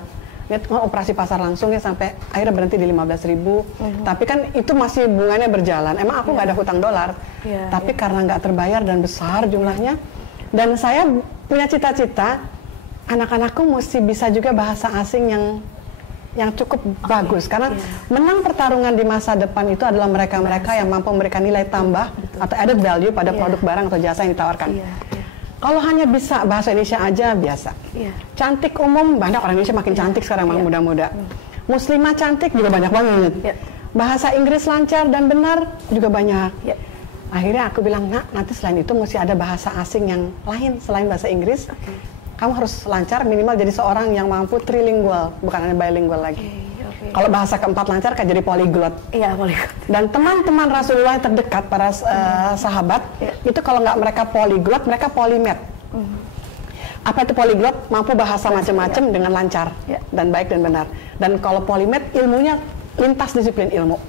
operasi pasar langsung ya, sampai akhirnya berhenti di 15.000. Tapi kan itu masih bunganya berjalan. Emang aku nggak ada hutang dolar, tapi karena nggak terbayar dan besar jumlahnya, dan saya punya cita-cita anak-anakku mesti bisa juga bahasa asing yang cukup bagus, karena menang pertarungan di masa depan itu adalah mereka-mereka yang mampu memberikan nilai tambah atau added value pada produk barang atau jasa yang ditawarkan. Kalau hanya bisa bahasa Indonesia aja biasa. Cantik umum, banyak orang Indonesia makin cantik sekarang, muda-muda. Muslimah cantik juga banyak banget. Bahasa Inggris lancar dan benar juga banyak. Akhirnya aku bilang, nanti selain itu mesti ada bahasa asing yang lain selain bahasa Inggris. Kamu harus lancar, minimal jadi seorang yang mampu trilingual, bukan hanya bilingual lagi. Kalau bahasa keempat lancar kan jadi polyglot. Polyglot. Dan teman-teman Rasulullah yang terdekat, para sahabat, itu kalau nggak mereka polyglot, mereka polymath. Apa itu polyglot? Mampu bahasa macam-macam dengan lancar dan baik dan benar. Dan kalau polymath, ilmunya lintas disiplin ilmu.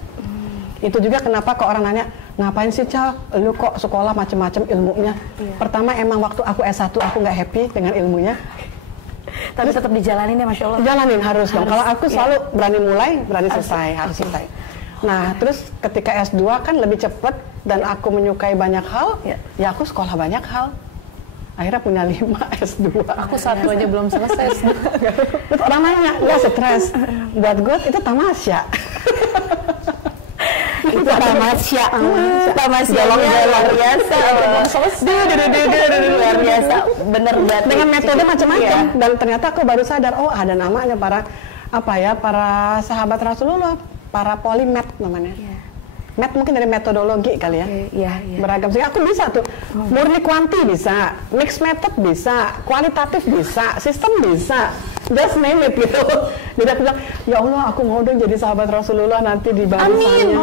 Itu juga kenapa ke orang nanya, ngapain sih Cak, lu kok sekolah macam-macam ilmunya? Pertama emang waktu aku S1 aku nggak happy dengan ilmunya. Tapi tetap dijalanin ya Masya Allah. Jalanin harus dong. Kalau aku selalu berani mulai, berani selesai, harus selesai. Nah terus ketika S2 kan lebih cepat dan aku menyukai banyak hal, ya aku sekolah banyak hal. Akhirnya punya 5 S2. Aku 1 aja belum selesai S2. Terus orang nanya, nggak stres. Buat gue itu tamasya. Itu tamasya luar biasa, luar biasa, bener banget. Dengan metode macam-macam, dan ternyata aku baru sadar, oh ada namanya para sahabat Rasulullah, para polymath namanya. Math mungkin dari metodologi kali ya, beragam. Sehingga aku bisa tuh, murni kuanti bisa, mixed method bisa, kualitatif bisa, sistem bisa, just name it gitu. Jadi aku bilang, ya Allah aku mau dong jadi sahabat Rasulullah nanti di bangsanya.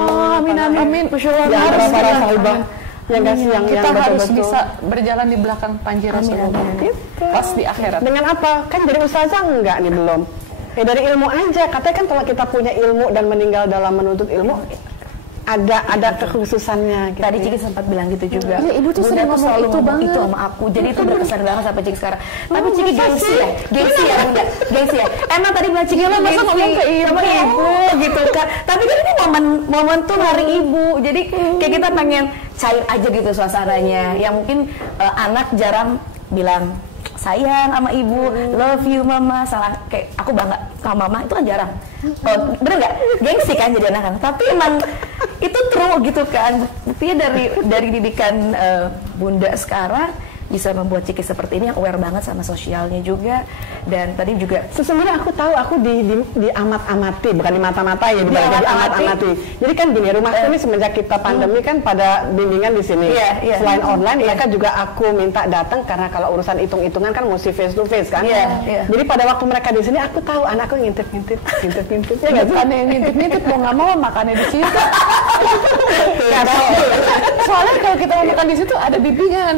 Amin. Masya Allah. Ya para sahabat yang kita harus bisa berjalan di belakang panji Rasulullah. Pas di akhirat. Dengan apa? Kan jadi ustazah enggak nih belum. Dari ilmu aja. Katanya kan kalau kita punya ilmu dan meninggal dalam menuntut ilmu, ada kekhususannya. Gitu. Tadi Ciki sempat bilang gitu juga. Ya, ibu tuh Bunda sering ngomong selalu itu ngomong banget. itu sama aku. Jadi itu berkesan banget sampai Ciki sekarang. Tapi Ciki gengsi ya, Bunda, gengsi ya. Emang tadi bilang Ciki masa ngomong ke ibu gitu kan. Tapi kan ini momen tuh hari ibu. Jadi kayak kita pengen cair aja gitu suasananya. Yang mungkin anak jarang bilang sayang sama ibu, love you mama, salah kayak aku bangga sama mama itu kan jarang. Oh, bener nggak? Gengsi kan jadi anak-anak. Tapi emang itu true gitu kan. Buktinya dari didikan Bunda sekarang bisa membuat Ciki seperti ini yang aware banget sama sosialnya juga. Dan tadi juga sesungguhnya aku tahu aku di amat-amati, bukan di mata-mata ya, di amat-amati. Jadi kan gini, rumah ini semenjak kita pandemi kan pada bimbingan di sini. Selain online, mereka juga aku minta datang karena kalau urusan hitung-hitungan kan mesti face to face kan. Jadi pada waktu mereka di sini aku tahu anakku ngintip-ngintip. Ya nggak sih? Bukannya ngintip-ngintip, mau nggak mau makannya di situ. Soalnya kalau kita mau makan di situ ada bimbingan.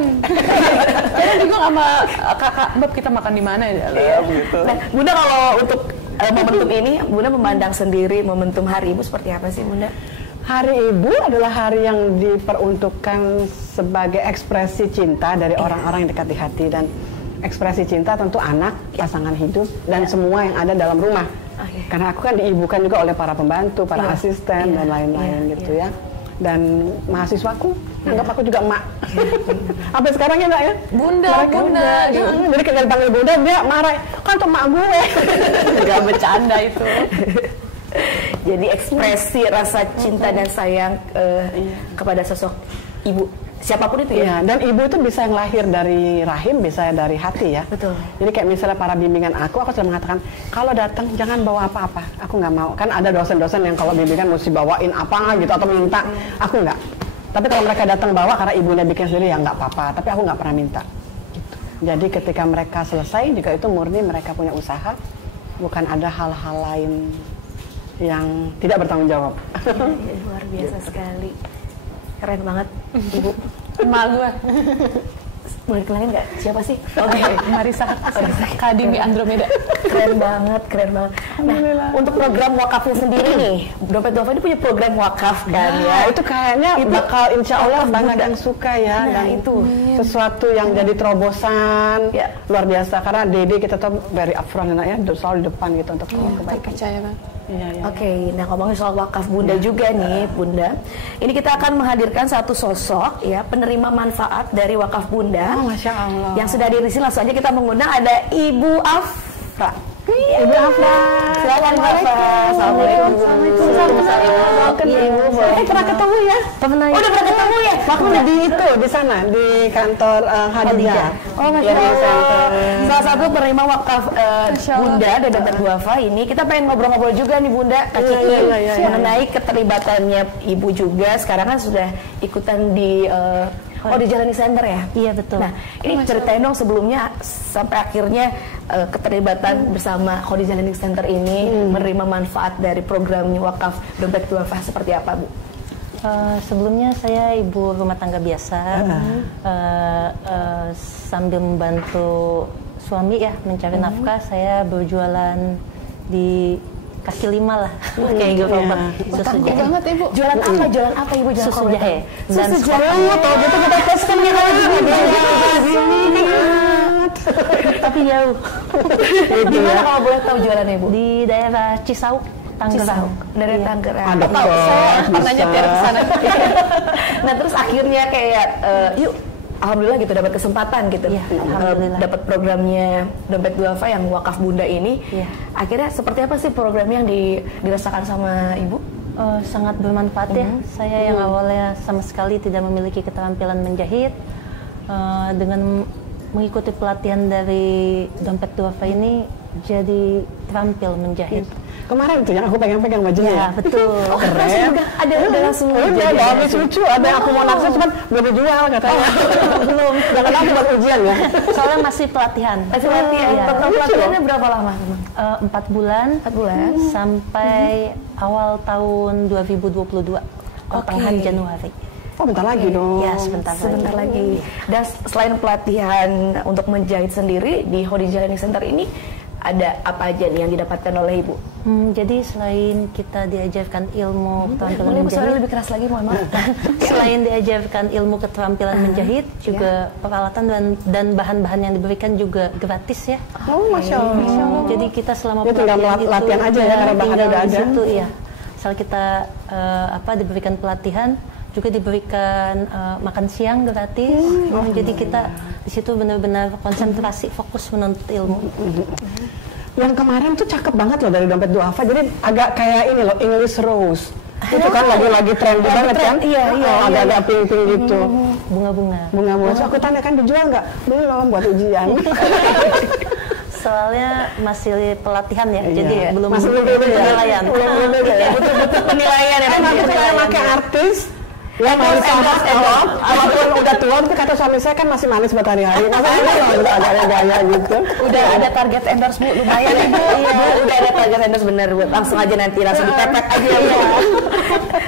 Karena juga sama kakak, Mbak kita makan di mana ya? Gitu. Nah, Bunda kalau untuk momentum ini, Bunda memandang sendiri momentum Hari Ibu seperti apa sih, Bunda? Hari Ibu adalah hari yang diperuntukkan sebagai ekspresi cinta dari orang-orang yang dekat di hati, dan ekspresi cinta tentu anak, pasangan hidup, dan semua yang ada dalam rumah. Karena aku kan diibukan juga oleh para pembantu, para asisten, dan lain-lain gitu ya. Dan mahasiswaku anggap aku juga emak. Sampai sekarang ya Mbak ya? Bunda. Jadi kalau dipanggil Bunda dia marah, kan tuh emak gue. Gak bercanda itu. Jadi ekspresi rasa cinta dan sayang kepada sosok ibu, siapapun itu ya. Dan ibu itu bisa yang lahir dari rahim, bisa dari hati ya. Betul. Jadi kayak misalnya para bimbingan aku selalu mengatakan kalau datang jangan bawa apa-apa. Aku nggak mau. Kan ada dosen-dosen yang kalau bimbingan mesti bawain apa gitu atau minta. Aku nggak. Tapi kalau mereka datang bawa karena ibunya bikin sendiri ya nggak apa-apa. Tapi aku nggak pernah minta. Gitu. Jadi ketika mereka selesai juga itu murni mereka punya usaha, bukan ada hal-hal lain yang tidak bertanggung jawab. Luar biasa sekali. Keren banget, Ibu. Emak gue. Boleh kenalin nggak? Siapa sih? Oke, Marisa Kadimi Andromeda. Keren banget. Nah, untuk program wakafnya sendiri nih, Dompet Duafa ini punya program wakaf kan ya? Itu kayaknya bakal insya Allah banyak yang suka ya. Nah, dan itu sesuatu yang jadi terobosan luar biasa. Karena Dede kita tahu very upfront ya, selalu di depan gitu untuk kebaikan. Percaya banget. Oke, nah ngomongin soal wakaf Bunda juga nih, Bunda. Ini kita akan menghadirkan satu sosok ya, penerima manfaat dari wakaf Bunda. Masya Allah. Yang sudah hadir di sini, langsung aja kita mengundang ada Ibu Afra. Ibu Afra. Silakan Ibu Afra. Assalamualaikum. Ibu. Pernah ketemu ya? Udah pernah ketemu ya? Waktu di sana di kantor Hadijah. Oh, Masya Allah. Salah satu penerima wakaf Bunda dan Dompet Duafa ini, kita pengen ngobrol-ngobrol juga nih Bunda, Kak Ciki, mengenai keterlibatannya Ibu juga. Sekarang kan sudah ikutan di di Jalani Center ya? Iya betul. Nah, ini ceritain dong sebelumnya sampai akhirnya keterlibatan bersama Khodi Jalani Center ini menerima manfaat dari program wakaf Dompet Duafa seperti apa, Bu? Sebelumnya saya ibu rumah tangga biasa, sambil membantu suami ya mencari nafkah. Saya berjualan di kaki lima lah, kayak gitu. Susu jahe. Banget Ibu. Jualan apa Ibu? Susu jahe. Dan susu jahe. Tahu gitu kita teskan ya kalau gini. Tapi jauh. Di mana kalau boleh tahu jualannya Ibu? Di daerah Cisauk, Tangerang. Dari Tangerang. Ada tahu saya pernah nyetir ke sana. Nah, terus akhirnya kayak yuk alhamdulillah gitu dapat kesempatan gitu. Dapat programnya Dompet Duafa yang wakaf Bunda ini. Akhirnya seperti apa sih program yang dirasakan sama Ibu? Sangat bermanfaat ya. Saya yang awalnya sama sekali tidak memiliki keterampilan menjahit, dengan mengikuti pelatihan dari Dompet Duafa ini jadi terampil menjahit. Kemarin tuh yang aku pegang-pegang bajunya. Ya, betul. Keren. Ada langsung. Udah habis lucu. Ada yang aku mau naksir cuman belum dijual katanya. Belum. Jangan nanti buat ujian ya. Soalnya masih pelatihan. Pelatihannya berapa lama? 4 bulan. 4 bulan. Sampai awal tahun 2022. Pertengahan Januari. Oh, bentar lagi dong. Ya, sebentar lagi. Dan selain pelatihan untuk menjahit sendiri di Khodi Jalani Center ini, ada apa aja nih yang didapatkan oleh Ibu? Jadi selain kita diajarkan ilmu keterampilan menjahit, suara lebih keras lagi, mohon maaf. selain diajarkan ilmu keterampilan menjahit, juga peralatan dan bahan-bahan yang diberikan juga gratis ya. Oh, Masya Allah. Jadi kita selama tinggal latihan aja ya, karena bahannya udah ada. Situ, ya. Asal kita diberikan pelatihan, juga diberikan makan siang gratis. Jadi kita di situ benar-benar konsentrasi, fokus menuntut ilmu. Yang kemarin tuh cakep banget loh dari dompet duafa. Jadi agak kayak ini loh, English Rose. Itu kan lagi trend banget kan? Iya. Agak-agak pink-pink gitu. Bunga-bunga. So, aku tanya kan dijual nggak? Belum, buat ujian. Soalnya masih pelatihan ya, jadi belum masih penilaian. Betul-betul penilaian ya. Nanti saya pakai artis. Ya mau walaupun udah tua, tapi kata suami saya kan masih manis buat hari-hari. Masa ini udah agak gaya gitu. Udah ada target endorse Bu, lumayan Ibu. Iya, udah ada target endorse bener Bu. Langsung aja nanti langsung dipepet aja ya.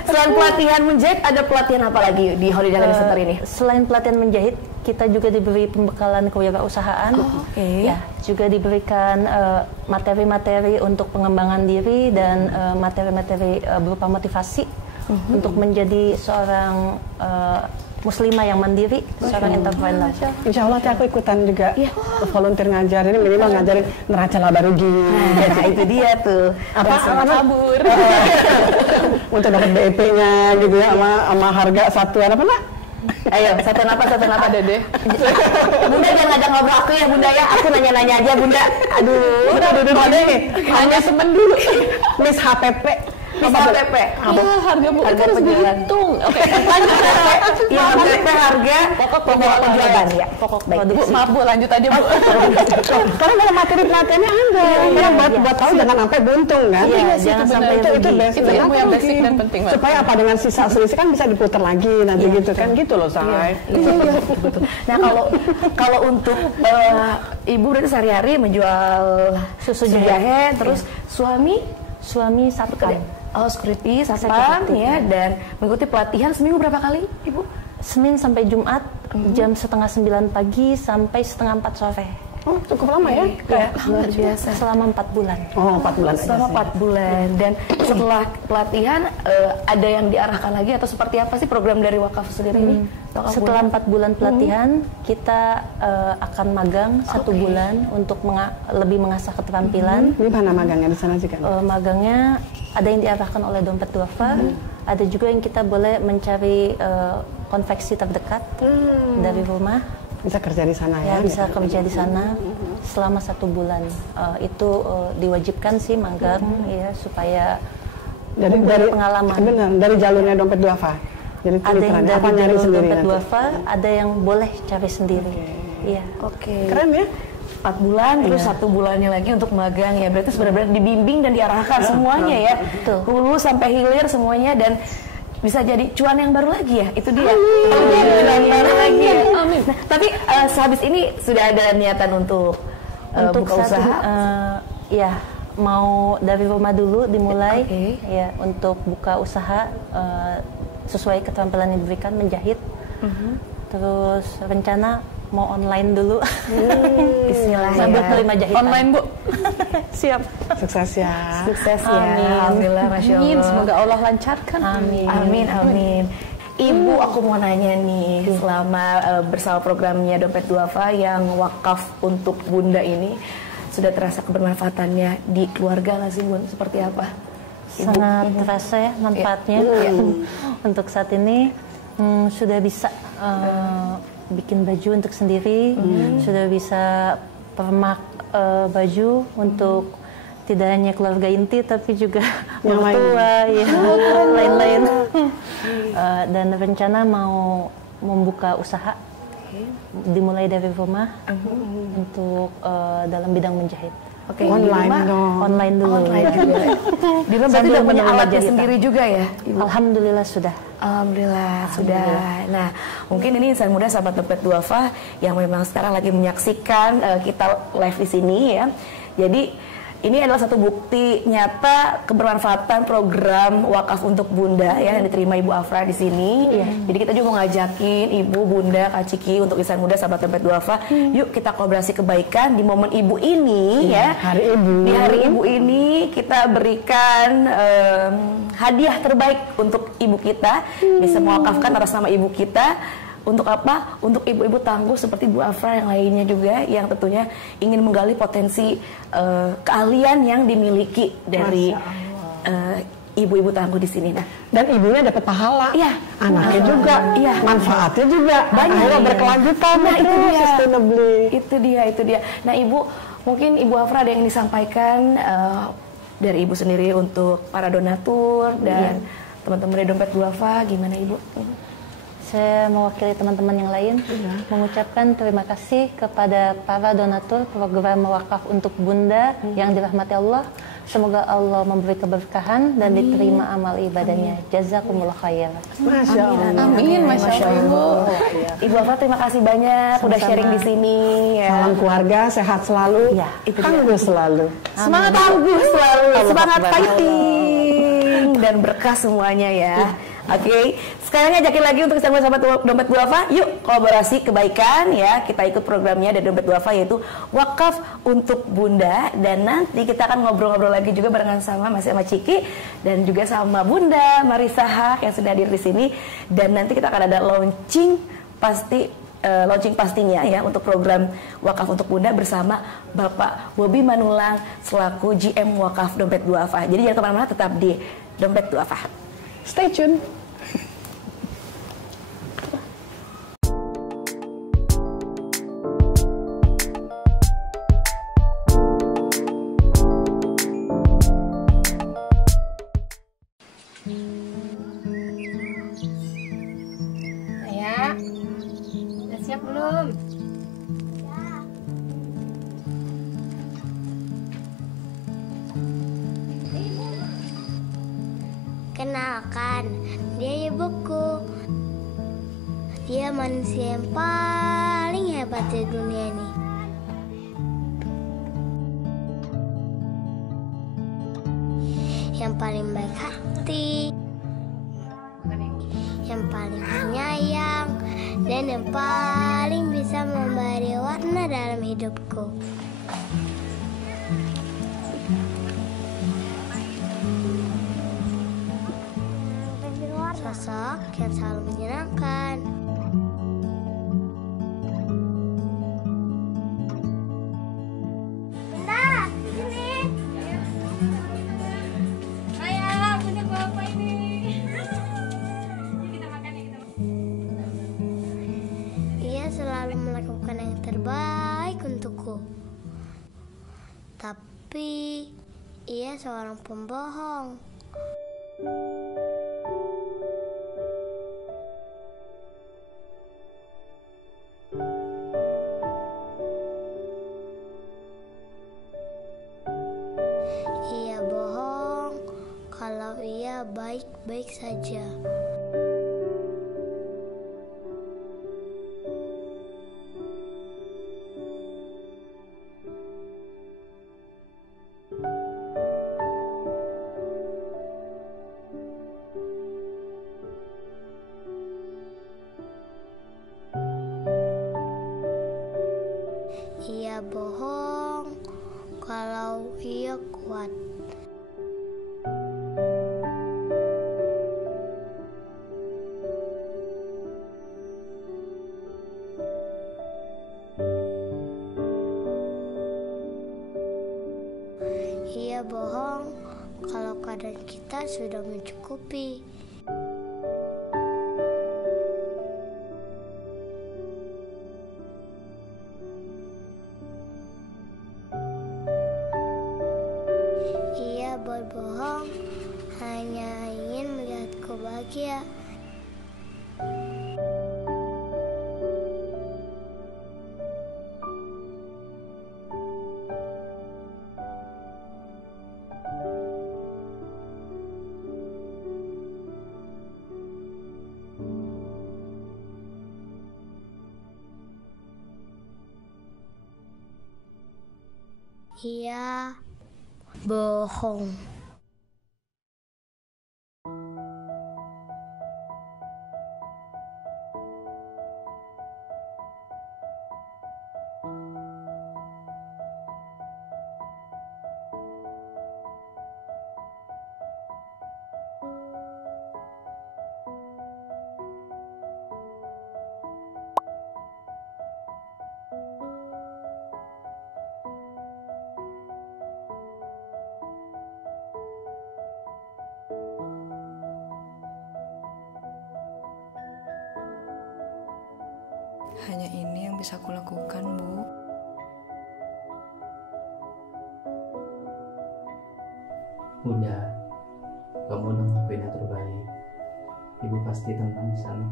Selain pelatihan menjahit, ada pelatihan apa lagi di Holiday Academy Center ini? Selain pelatihan menjahit, kita juga diberi pembekalan kewirausahaan. Ya, juga diberikan materi-materi untuk pengembangan diri dan materi-materi berupa motivasi untuk menjadi seorang muslimah yang mandiri, seorang entrepreneur. Insya Allah aku ikutan juga volunteer ngajar. Ini minimal ngajarin neraca laba rugi. Nah, itu dia tuh. Apa? Kabur. Untuk dapat BEP-nya gitu ya, sama harga satuan apa nak? Ayo, satu apa Dede? Bunda jangan ngajak ngobrol aku ya Bunda ya. Aku nanya-nanya aja Bunda. Aduh. Bunda nih. Hanya temen dulu. Miss HPP. HPP. Harga Bu, harga harus dihitung. Oke, lanjut. Iya, HPP harga pokok penjualan ya. Pokok baik. Bu, maaf Bu, lanjut aja Bu. Karena dalam materi-materinya ada. Buat tahu jangan sampai buntung kan. Iya, jangan sampai rugi. Itu basic. Itu ilmu yang basic dan penting. Supaya apa dengan sisa selisih kan bisa diputar lagi nanti gitu kan. Gitu loh, Say. Nah, kalau untuk Ibu berarti sehari-hari menjual susu jahe, terus suami satpam. Oh, security, satpam ya, dan mengikuti pelatihan seminggu berapa kali, Ibu? Senin sampai Jumat, jam 8:30 pagi sampai 3:30 sore. Oh, cukup lama ya? Luar biasa. Selama 4 bulan. Oh, 4 bulan. Selama 4 bulan. Dan setelah pelatihan, ada yang diarahkan lagi atau seperti apa sih program dari Wakaf sendiri ini? Setelah 4 bulan pelatihan, kita akan magang 1 bulan untuk lebih mengasah keterampilan. Ini mana magangnya di sana juga? Magangnya ada yang diarahkan oleh dompet duafa, ada juga yang kita boleh mencari konveksi terdekat dari rumah. Bisa kerja di sana ya? Bisa kerja di sana selama 1 bulan. Itu diwajibkan sih magang ya, supaya dari pengalaman. Benar, dari jalurnya dompet duafa. Jadi ada yang dari jalur dompet duafa, ada yang boleh cari sendiri. Iya. Oke. Keren ya? 4 bulan, terus 1 bulannya lagi untuk magang ya. Berarti benar-benar dibimbing dan diarahkan semuanya ya. Hulu sampai hilir semuanya, dan bisa jadi cuan yang baru lagi ya. Itu dia. Cuan lagi ya. Amin. Nah, tapi sehabis ini sudah ada niatan untuk buka usaha? Ya, mau dari rumah dulu dimulai ya, untuk buka usaha sesuai keterampilan yang diberikan, menjahit. Terus rencana mau online dulu. Bismillah. Sambil terima jahitan. Online Bu. Siap. Sukses ya. Sukses ya. Alhamdulillah, Masya Allah. Semoga Allah lancarkan. Amin. Ibu, aku mau nanya nih, selama bersama programnya Dompet Duafa yang wakaf untuk Bunda ini, sudah terasa kebermanfaatannya di keluarga nggak sih Bun? Seperti apa? Sangat terasa ya manfaatnya. Untuk saat ini sudah bisa bikin baju untuk sendiri, sudah bisa permak baju untuk tidak hanya keluarga inti tapi juga orang tua, ya, lain-lain. Dan rencana mau membuka usaha, dimulai dari rumah untuk dalam bidang menjahit. Oke, online dulu. Di rumah berarti udah punya alatnya sendiri juga ya? Alhamdulillah sudah. Alhamdulillah sudah. Nah, mungkin ini insan muda sahabat Dompet Duafa yang memang sekarang lagi menyaksikan kita live di sini ya. Jadi ini adalah satu bukti nyata kebermanfaatan program wakaf untuk Bunda ya yang diterima Ibu Afra di sini. Jadi kita juga mau ngajakin Ibu, Bunda, Kak Ciki untuk Insan Muda Sahabat Dompet Duafa. Yuk kita kolaborasi kebaikan di momen Ibu ini ya. Hari Ibu. Di hari Ibu ini kita berikan hadiah terbaik untuk ibu kita. Bisa mewakafkan atas nama ibu kita. Untuk apa? Untuk ibu-ibu tangguh seperti Bu Afra yang lainnya juga yang tentunya ingin menggali potensi keahlian yang dimiliki dari ibu-ibu tangguh di sini. Nah, dan ibunya dapat pahala, anaknya juga, manfaatnya juga banyak, berkelanjutan. Nah, itu dia, sustainably. Itu dia. Nah, Ibu, mungkin Ibu Afra ada yang disampaikan dari Ibu sendiri untuk para donatur dan teman-teman dari Dompet Duafa, gimana Ibu? Saya mewakili teman-teman yang lain mengucapkan terima kasih kepada para donatur program wakaf untuk Bunda yang dirahmati Allah. Semoga Allah memberi keberkahan dan diterima amal ibadahnya. Jazakumullah khairan. Masya Allah. Amin, Masya Allah. Ibu Afra terima kasih banyak udah sharing di sini. Salam keluarga, sehat selalu, tangguh selalu. Semangat tangguh selalu, semangat fighting dan berkah semuanya ya. Oke, sekarang ajakin lagi untuk sahabat Dompet Duafa, yuk kolaborasi kebaikan ya. Kita ikut programnya dari Dompet Duafa yaitu wakaf untuk Bunda, dan nanti kita akan ngobrol-ngobrol lagi juga barengan masih sama Ciki dan juga sama Bunda Marisa Haq yang sudah hadir di sini, dan nanti kita akan ada launching pastinya ya untuk program wakaf untuk Bunda bersama Bapak Bobi Manulang selaku GM Wakaf Dompet Duafa. Jadi jangan kemana-mana, tetap di Dompet Duafa. Stay tune. Ayah, udah siap belum? Kenalkan, dia ibuku. Dia manusia yang paling hebat di dunia ini. Yang paling baik hati, yang paling penyayang, dan yang paling bisa memberi warna dalam hidupku. Sosok yang selalu menyenangkan. Bunda, sini. Ayah, Bunda bawa apa ini? Kita makan ya, Ia selalu melakukan yang terbaik untukku. Tapi ia seorang pembohong. Ia bohong kalau ia baik-baik saja. Ia bohong kalau ia kuat. Ia bohong kalau keadaan kita sudah mencukupi. Ia berbohong hanya ingin melihatku bahagia. Ia bohong. Hanya ini yang bisa aku lakukan, Bu. Bunda, kamu udah ngelakuin yang terbaik. Ibu pasti tenang di sana.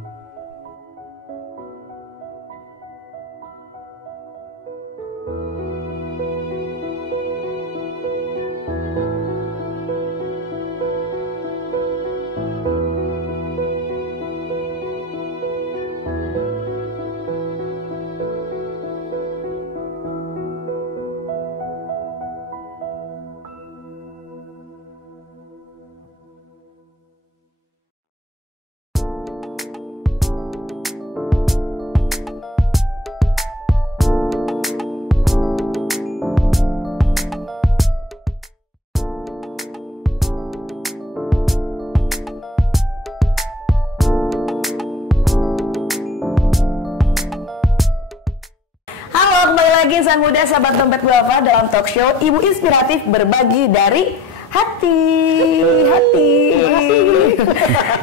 Insan muda sahabat dompet duafa dalam talk show Ibu Inspiratif berbagi dari hati.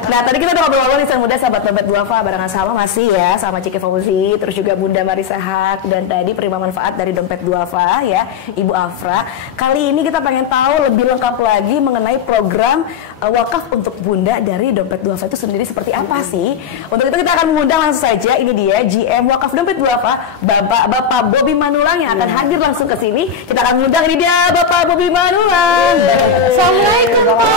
Nah, tadi kita udah ngobrol-ngobrol insan muda sahabat dompet duafa barengan sama masih ya sama Ciki Fauzi, terus juga Bunda Marisa Haq, dan tadi penerima manfaat dari dompet duafa ya Ibu Afra. Kali ini kita pengen tahu lebih lengkap lagi mengenai program wakaf untuk Bunda dari dompet duafa itu sendiri seperti apa sih? Untuk itu kita akan mengundang langsung saja, ini dia GM Wakaf Dompet Duafa, Bapak Bobby Manulang yang akan hadir langsung ke sini. Kita akan mengundang, ini dia Bapak Bobby Manulang. Assalamualaikum Pak.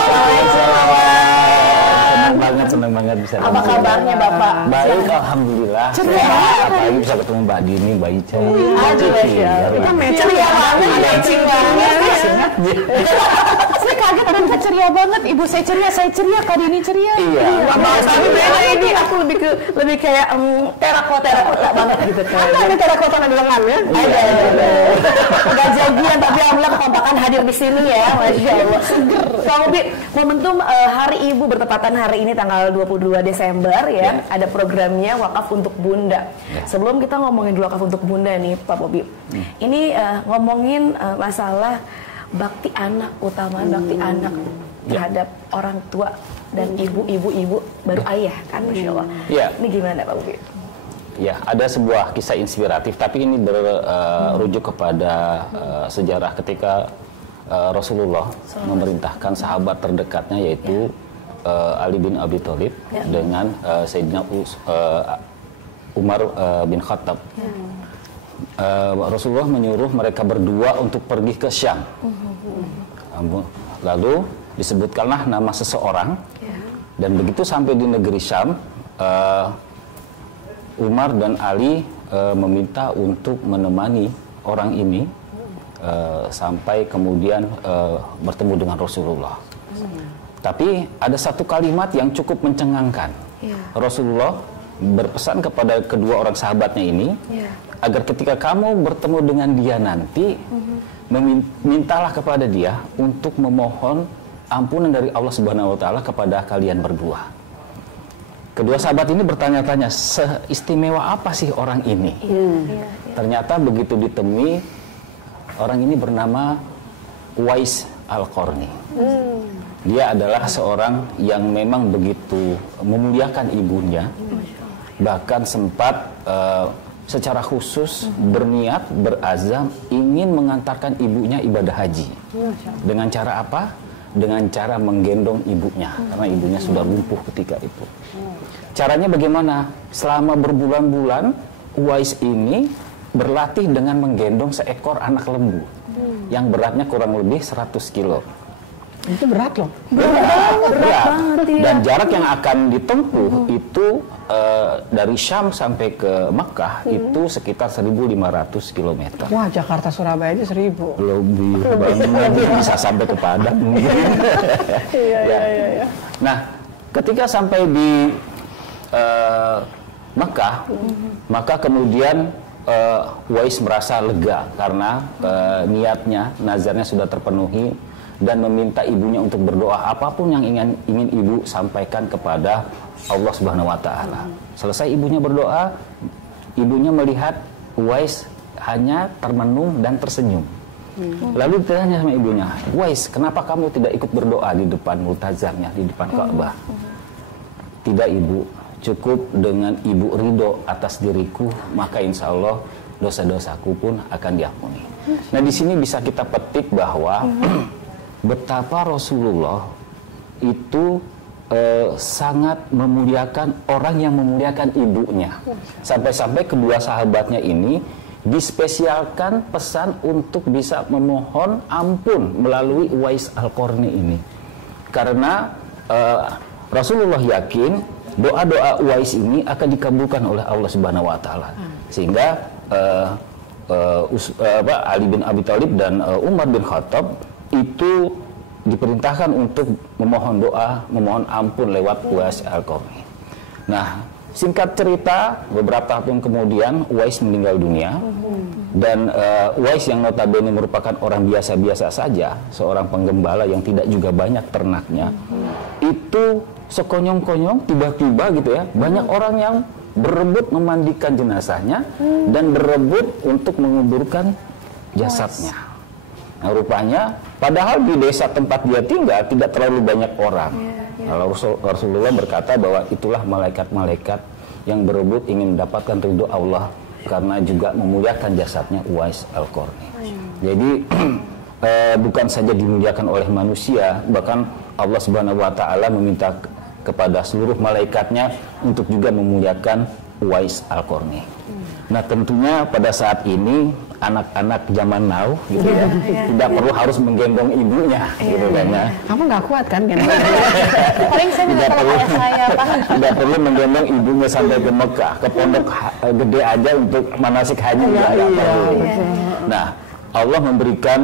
Senang banget bisa. Apa kabarnya Bapak? Baik, alhamdulillah. Ceria. Apalagi bisa ketemu Mbak Dini, Mbak Ica. Aduh, kita ceria banget, matching banget. Saya kaget dan ceria banget. Ibu saya ceria, Kak Dini ceria. Iya. Tapi beda ini, aku lebih kayak terakota banget gitu. Ada terakota di lengan ya? Ada. Gak jadian tapi alhamdulillah kekompakan hadir di sini ya, Masya Allah. Seger. Kamu momentum Hari Ibu bertepatan hari ini tanggal 22 Desember ya, ada programnya Wakaf untuk Bunda. Sebelum kita ngomongin dulu Wakaf untuk Bunda nih Pak Bobby, ini ngomongin masalah bakti anak, utama bakti anak terhadap orang tua dan ibu baru ayah kan, Masya Allah. Ini gimana Pak Bobby? Ya, ada sebuah kisah inspiratif, tapi ini berujuk kepada sejarah ketika Rasulullah memerintahkan sahabat terdekatnya yaitu Ali bin Abi Thalib dengan Sayyidina Umar bin Khattab. Rasulullah menyuruh mereka berdua untuk pergi ke Syam. Lalu disebutkanlah nama seseorang, dan begitu sampai di negeri Syam, Umar dan Ali meminta untuk menemani orang ini sampai kemudian bertemu dengan Rasulullah. Tapi ada satu kalimat yang cukup mencengangkan. Rasulullah berpesan kepada kedua orang sahabatnya ini agar ketika kamu bertemu dengan dia nanti, mintalah kepada dia untuk memohon ampunan dari Allah Subhanahu wa taala kepada kalian berdua. Kedua sahabat ini bertanya-tanya, seistimewa apa sih orang ini? Ternyata begitu ditemui, orang ini bernama Uwais Al-Qarni. Dia adalah seorang yang memang begitu memuliakan ibunya, bahkan sempat secara khusus berniat, berazam ingin mengantarkan ibunya ibadah haji. Dengan cara apa? Dengan cara menggendong ibunya, karena ibunya sudah lumpuh ketika itu. Caranya bagaimana? Selama berbulan-bulan, Uwais ini berlatih dengan menggendong seekor anak lembu yang beratnya kurang lebih 100 kilo. Itu berat loh. Berat banget ya. Dan jarak yang akan ditempuh itu dari Syam sampai ke Mekah itu sekitar 1.500 km. Wah, Jakarta Surabaya aja 1.000. Lebih banget, bisa sampai ke Padang mungkin. Iya. Nah, ketika sampai di Mekah, maka kemudian Uwais merasa lega karena niatnya, nazarnya sudah terpenuhi dan meminta ibunya untuk berdoa apapun yang ingin ibu sampaikan kepada Allah Subhanahu wa taala. Selesai ibunya berdoa, ibunya melihat Uwais hanya termenung dan tersenyum. Lalu ditanya sama ibunya, "Uwais, kenapa kamu tidak ikut berdoa di depan multazamnya, di depan Ka'bah?" "Tidak, Ibu. Cukup dengan Ibu ridho atas diriku, maka insya Allah dosa-dosaku pun akan diampuni." Nah, di sini bisa kita petik bahwa betapa Rasulullah itu sangat memuliakan orang yang memuliakan ibunya. Sampai-sampai kedua sahabatnya ini dispesialkan pesan untuk bisa memohon ampun melalui Uwais Al-Qarni ini. Karena Rasulullah yakin doa-doa Uwais ini akan dikabulkan oleh Allah Subhanahu wa taala. Sehingga Ali bin Abi Thalib dan Umar bin Khattab itu diperintahkan untuk memohon doa, memohon ampun lewat Uwais Al-Qarni. Nah, singkat cerita, beberapa tahun kemudian Uwais meninggal dunia. Dan Uwais yang notabene merupakan orang biasa-biasa saja, seorang penggembala yang tidak juga banyak ternaknya, itu sekonyong-konyong tiba-tiba gitu ya, banyak orang yang berebut memandikan jenazahnya dan berebut untuk menguburkan jasadnya. Nah, rupanya padahal di desa tempat dia tinggal tidak terlalu banyak orang. Lalu Rasulullah berkata bahwa itulah malaikat-malaikat yang berebut ingin mendapatkan ridho Allah karena juga memuliakan jasadnya Uwais Al-Qarni. Jadi bukan saja dimuliakan oleh manusia, bahkan Allah Subhanahu wa taala meminta kepada seluruh malaikatnya untuk juga memuliakan Uwais Al-Qarni. Nah, tentunya pada saat ini anak-anak zaman now gitu ya, tidak perlu harus menggendong ibunya gitu kan ya. Kamu nggak kuat kan gendong? Paling saya minta tolong ayah saya, Pak. Tidak perlu menggendong ibunya sampai ke Mekah, ke pondok gede aja untuk manasik haji ya, nggak perlu. Nah, Allah memberikan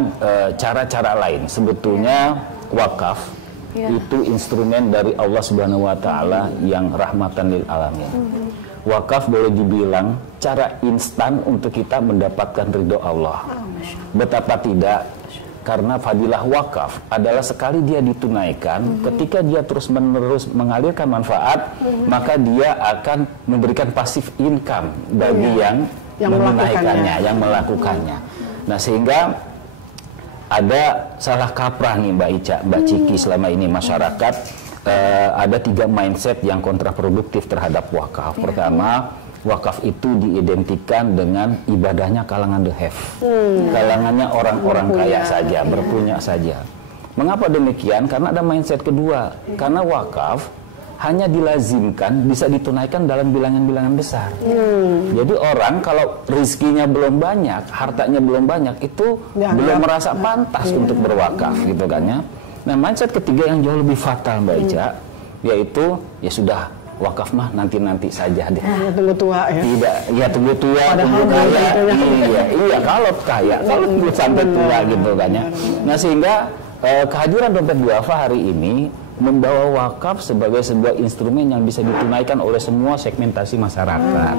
cara-cara lain. Sebetulnya wakaf itu instrumen dari Allah Subhanahu wa taala yang rahmatan lil alamin. Wakaf boleh dibilang cara instan untuk kita mendapatkan ridho Allah. Betapa tidak, karena fadilah wakaf adalah sekali dia ditunaikan, ketika dia terus-menerus mengalirkan manfaat, maka dia akan memberikan passive income bagi yang menunaikannya, yang melakukannya. Nah, sehingga ada salah kaprah nih Mbak Ica, Mbak Ciki, selama ini masyarakat ada 3 mindset yang kontraproduktif terhadap wakaf. Pertama, wakaf itu diidentikan dengan ibadahnya kalangan the have, kalangannya orang-orang kaya saja, berpunya saja. Mengapa demikian? Karena ada mindset kedua, karena wakaf hanya dilazimkan bisa ditunaikan dalam bilangan-bilangan besar. Jadi orang kalau rizkinya belum banyak, hartanya belum banyak, itu belum merasa pantas untuk berwakaf gitu kan ya. Nah, mindset ketiga yang jauh lebih fatal Mbak Ica, yaitu ya sudah, wakaf mah nanti-nanti saja deh. Tunggu tua ya. Tidak, ya tunggu tua, tunggu kaya. Iya, kalau kaya, kalau tunggu sampai tua gitu kan ya. Nah, sehingga kehadiran dompet duafa hari ini membawa wakaf sebagai sebuah instrumen yang bisa ditunaikan oleh semua segmentasi masyarakat.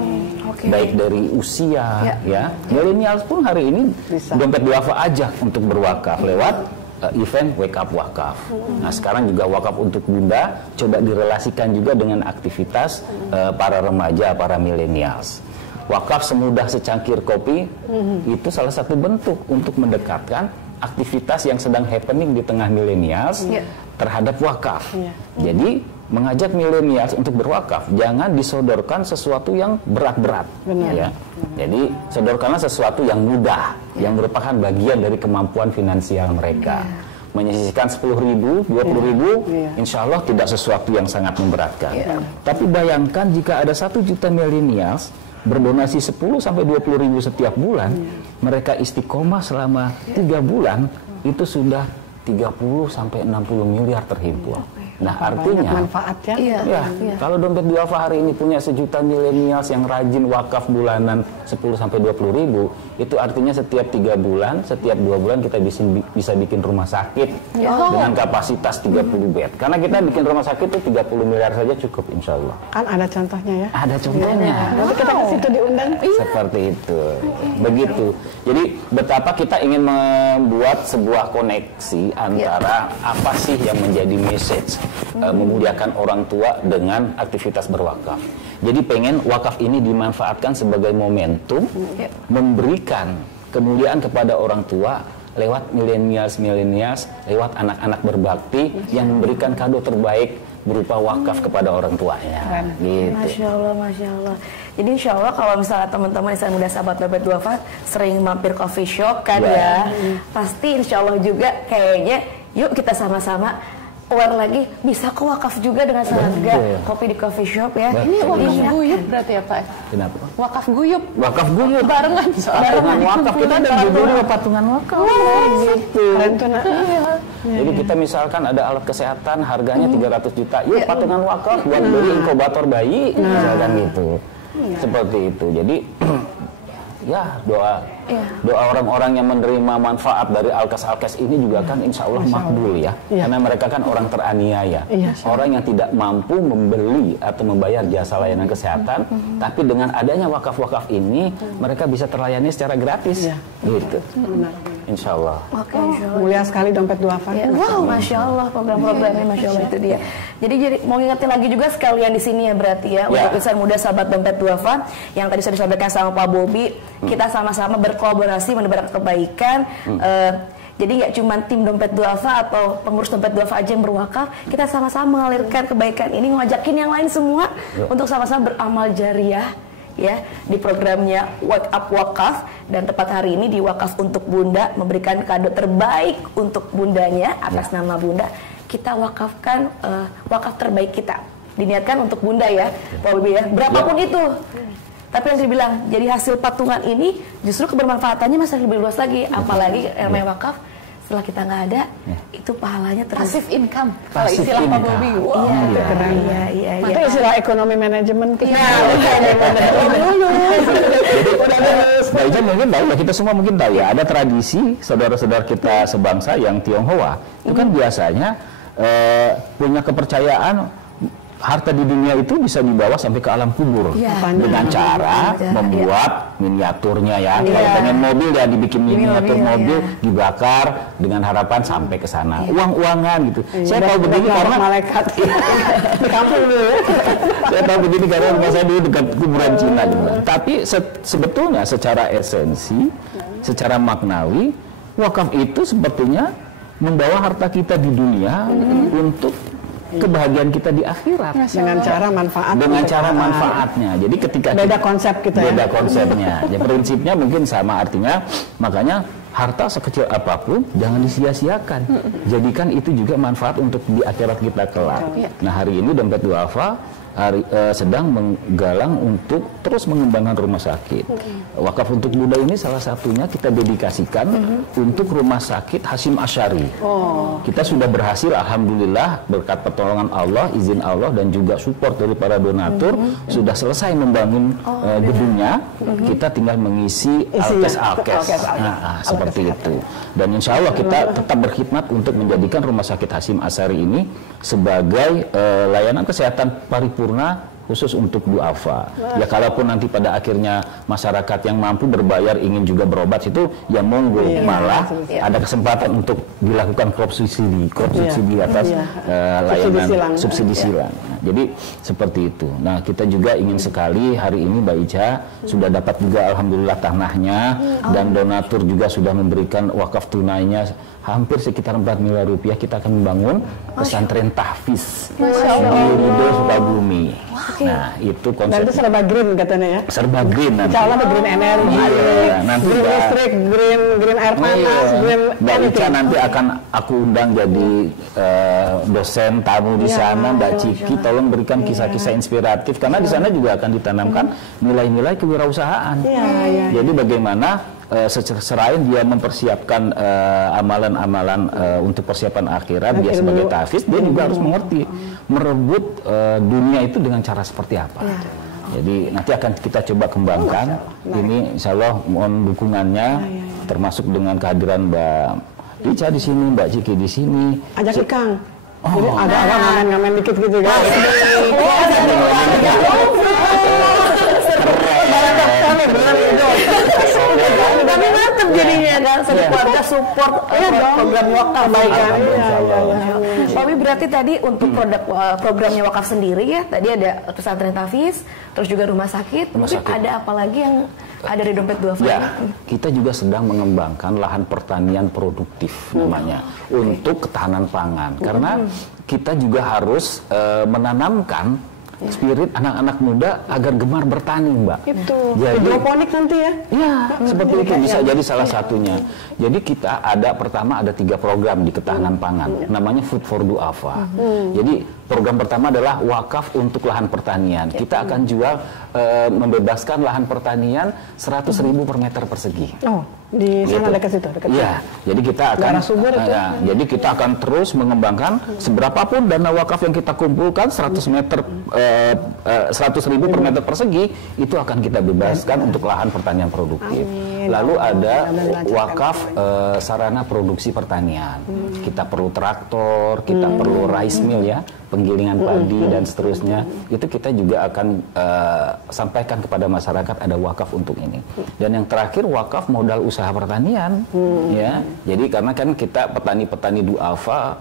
Baik dari usia ya. Milenials pun hari ini bisa. Dompet duafa ajak untuk berwakaf lewat event wake up wakaf. Nah, sekarang juga wakaf untuk bunda coba direlasikan juga dengan aktivitas para remaja, para millennials. Wakaf semudah secangkir kopi itu salah satu bentuk untuk mendekatkan aktivitas yang sedang happening di tengah millennials terhadap wakaf. Jadi mengajak millennials untuk berwakaf, jangan disodorkan sesuatu yang berat-berat. Ya. Jadi sodorkanlah sesuatu yang mudah, yang merupakan bagian dari kemampuan finansial mereka. Menyisihkan 10.000, 20.000, insya Allah tidak sesuatu yang sangat memberatkan. Tapi bayangkan jika ada 1 juta millennials berdonasi 10 sampai 20.000 setiap bulan, mereka istiqomah selama 3 bulan, itu sudah 30 sampai 60 miliar terhimpun. Nah, artinya manfaatnya. Ya, kalau dompet duafa hari ini punya sejuta milenials yang rajin wakaf bulanan 10 sampai 20 ribu, itu artinya setiap 3 bulan, setiap 2 bulan kita bisa bikin rumah sakit dengan kapasitas 30 bed. Karena kita bikin rumah sakit itu 30 miliar saja cukup, insya Allah. Kan ada contohnya ya? Ada contohnya. Nanti kita ke situ diundang. Seperti itu. Begitu. Jadi betapa kita ingin membuat sebuah koneksi antara apa sih yang menjadi message memuliakan orang tua dengan aktivitas berwakaf. Jadi pengen wakaf ini dimanfaatkan sebagai momentum memberikan kemuliaan kepada orang tua lewat milenials, lewat anak-anak berbakti yang memberikan kado terbaik berupa wakaf kepada orang tuanya. Gitu. Masya Allah, Masya Allah. Jadi insya Allah kalau misalnya teman-teman Insan Muda Sahabat Dompet Duafa sering mampir coffee shop kan ya, pasti insya Allah juga kayaknya yuk kita sama-sama aware lagi, bisa kok wakaf juga dengan seharga kopi di coffee shop ya. Ini wakaf guyup berarti ya Pak? Kenapa? Wakaf guyup. Wakaf guyup. Barengan. Patungan wakaf. Kita ada judulnya patungan wakaf. Gitu. Jadi kita misalkan ada alat kesehatan harganya 300 juta. Yuk patungan wakaf buat beli inkubator bayi. Misalkan gitu. Seperti itu. Jadi ya doa orang-orang yang menerima manfaat dari alkes-alkes ini juga kan insya Allah makbul ya. Karena mereka kan orang teraniaya, orang yang tidak mampu membeli atau membayar jasa layanan kesehatan, tapi dengan adanya wakaf-wakaf ini mereka bisa terlayani secara gratis, gitu. Insya Allah. Oke, insya Allah. Mulia sekali Dompet Duafa. Wow, Masya Allah program-programnya, Masya Allah itu dia. Jadi mau ngingetin lagi juga sekalian di sini ya berarti ya untuk Insan Muda Sahabat Dompet Duafa yang tadi sudah disampaikan sama Pak Bobi, kita sama-sama berkolaborasi menebarkan kebaikan. Jadi nggak cuma tim Dompet Duafa atau pengurus Dompet Duafa aja yang berwakaf, kita sama-sama mengalirkan kebaikan ini, ngajakin yang lain semua untuk sama-sama beramal jariah ya di programnya Wake Up Wakaf, dan tepat hari ini di Wakaf untuk Bunda memberikan kado terbaik untuk bundanya atas nama Bunda. Kita wakafkan wakaf terbaik kita diniatkan untuk Bunda ya Pak Bobi ya, berapapun itu. Tapi yang dibilang jadi hasil patungan ini justru kebermanfaatannya masih lebih luas lagi, apalagi namanya wakaf setelah kita nggak ada itu pahalanya terus passive income kalau istilah Pak Bobi. Wow, itu keren. Iya. Itu istilah ekonomi manajemen tuh. Mbak Ija mungkin tahu ya, kita semua mungkin tahu ya, ada tradisi saudara-saudara kita sebangsa yang Tionghoa itu kan biasanya punya kepercayaan harta di dunia itu bisa dibawa sampai ke alam kubur dengan cara membuat miniaturnya ya. Kalau pengen mobil ya dibikin miniatur mobil, dibakar dengan harapan sampai ke sana. Uang-uangan gitu. Saya tahu begini karena malaikat di kampung dulu. Saya tahu begini karena rumah saya dulu dekat kuburan Cina gitu. Tapi sebetulnya secara esensi, secara maknawi, wakaf itu sebetulnya membawa harta kita di dunia untuk kebahagiaan kita di akhirat dengan cara manfaat, dengan cara manfaatnya. Jadi ketika beda konsep kita beda konsepnya ya, prinsipnya mungkin sama, artinya makanya harta sekecil apapun jangan disia-siakan, jadikan itu juga manfaat untuk di akhirat kita kelak. Nah hari ini Dompet Duafa sedang menggalang untuk terus mengembangkan rumah sakit. Wakaf untuk Bunda ini salah satunya kita dedikasikan untuk rumah sakit Hasyim Asy'ari. Kita sudah berhasil alhamdulillah berkat pertolongan Allah, izin Allah dan juga support dari para donatur sudah selesai membangun gedungnya. Kita tinggal mengisi alkes. Nah, seperti itu. Dan insya Allah kita tetap berkhidmat untuk menjadikan rumah sakit Hasyim Asy'ari ini sebagai layanan kesehatan paripurna khusus untuk duafa. Ya kalaupun nanti pada akhirnya masyarakat yang mampu berbayar ingin juga berobat itu ya monggo, malah ada kesempatan untuk dilakukan crop subsidi atas layanan subsidi silang. Jadi seperti itu. Nah kita juga ingin sekali hari ini Mbak Ica sudah dapat juga alhamdulillah tanahnya dan donatur juga sudah memberikan wakaf tunainya hampir sekitar 4 miliar rupiah. Kita akan membangun pesantren tahfiz di Ridho Sukabumi. Nah itu konsep. Dan itu serba green katanya ya. Serba green nanti. Insya Allah green energi, green listrik, green air panas, green Mbak Ica nanti akan aku undang jadi dosen tamu di sana. Mbak Ciki tolong berikan kisah-kisah inspiratif karena di sana juga akan ditanamkan nilai-nilai kewirausahaan. Jadi bagaimana selain dia mempersiapkan amalan-amalan untuk persiapan akhirat, dia sebagai tahfiz, dia juga harus mengerti merebut dunia itu dengan cara seperti apa. Jadi nanti akan kita coba kembangkan. Ini insya Allah mohon dukungannya, termasuk dengan kehadiran Mbak Ica di sini, Mbak Ciki di sini. Ajak Kang. Jadi agak-agak ngamen-ngamen dikit gitu kan. Tapi mantep jadinya kan, keluarga support program wakaf kebaikan. Tapi berarti tadi untuk programnya wakaf sendiri ya, tadi ada pesantren tahfiz, terus juga rumah sakit. Mungkin ada apa lagi yang ada di Dompet Duafa? Ya, kita juga sedang mengembangkan lahan pertanian produktif namanya untuk ketahanan pangan. Karena kita juga harus menanamkan spirit anak-anak muda agar gemar bertani, Mbak. Itu hidroponik nanti ya? Iya, seperti itu bisa jadi salah satunya. Jadi kita pertama ada 3 program di ketahanan pangan, namanya Food for Duafa. Jadi program pertama adalah wakaf untuk lahan pertanian. Kita akan jual membebaskan lahan pertanian 100.000 per meter persegi. Oh, di sana dekat situ, dekat. Iya, jadi kita akan jadi kita akan terus mengembangkan seberapapun dana wakaf yang kita kumpulkan 100.000 per meter persegi itu akan kita bebaskan untuk lahan pertanian produktif. Lalu ada wakaf sarana produksi pertanian. Kita perlu traktor, kita perlu rice mill ya, penggilingan padi dan seterusnya. Itu kita juga akan sampaikan kepada masyarakat ada wakaf untuk ini. Dan yang terakhir wakaf modal usaha pertanian, ya. Jadi karena kan kita petani-petani duafa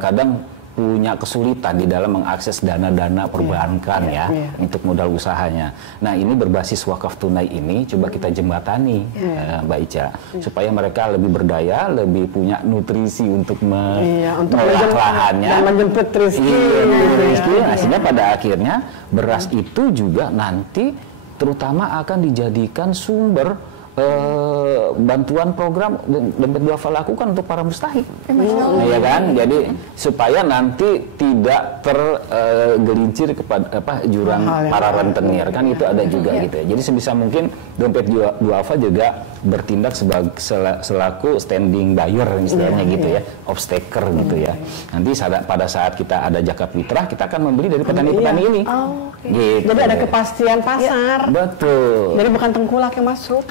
kadang punya kesulitan di dalam mengakses dana-dana perbankan untuk modal usahanya. Nah ini berbasis wakaf tunai ini coba kita jembatani Mbak Ica supaya mereka lebih berdaya, lebih punya nutrisi untuk mengolah lahannya dan menjemput rezeki. Sehingga pada akhirnya beras itu juga nanti terutama akan dijadikan sumber bantuan program Dompet Duafa lakukan untuk para mustahik, ya kan? Jadi supaya nanti tidak tergelincir kepada jurang para rentenir, kan itu ada juga gitu ya. Jadi sebisa mungkin Dompet Duafa juga bertindak selaku standing buyer istilahnya gitu ya, obstaker gitu ya. Nanti pada saat kita ada zakat fitrah kita akan membeli dari petani-petani ini. Gitu. Jadi ada kepastian pasar. Betul. Jadi bukan tengkulak yang masuk.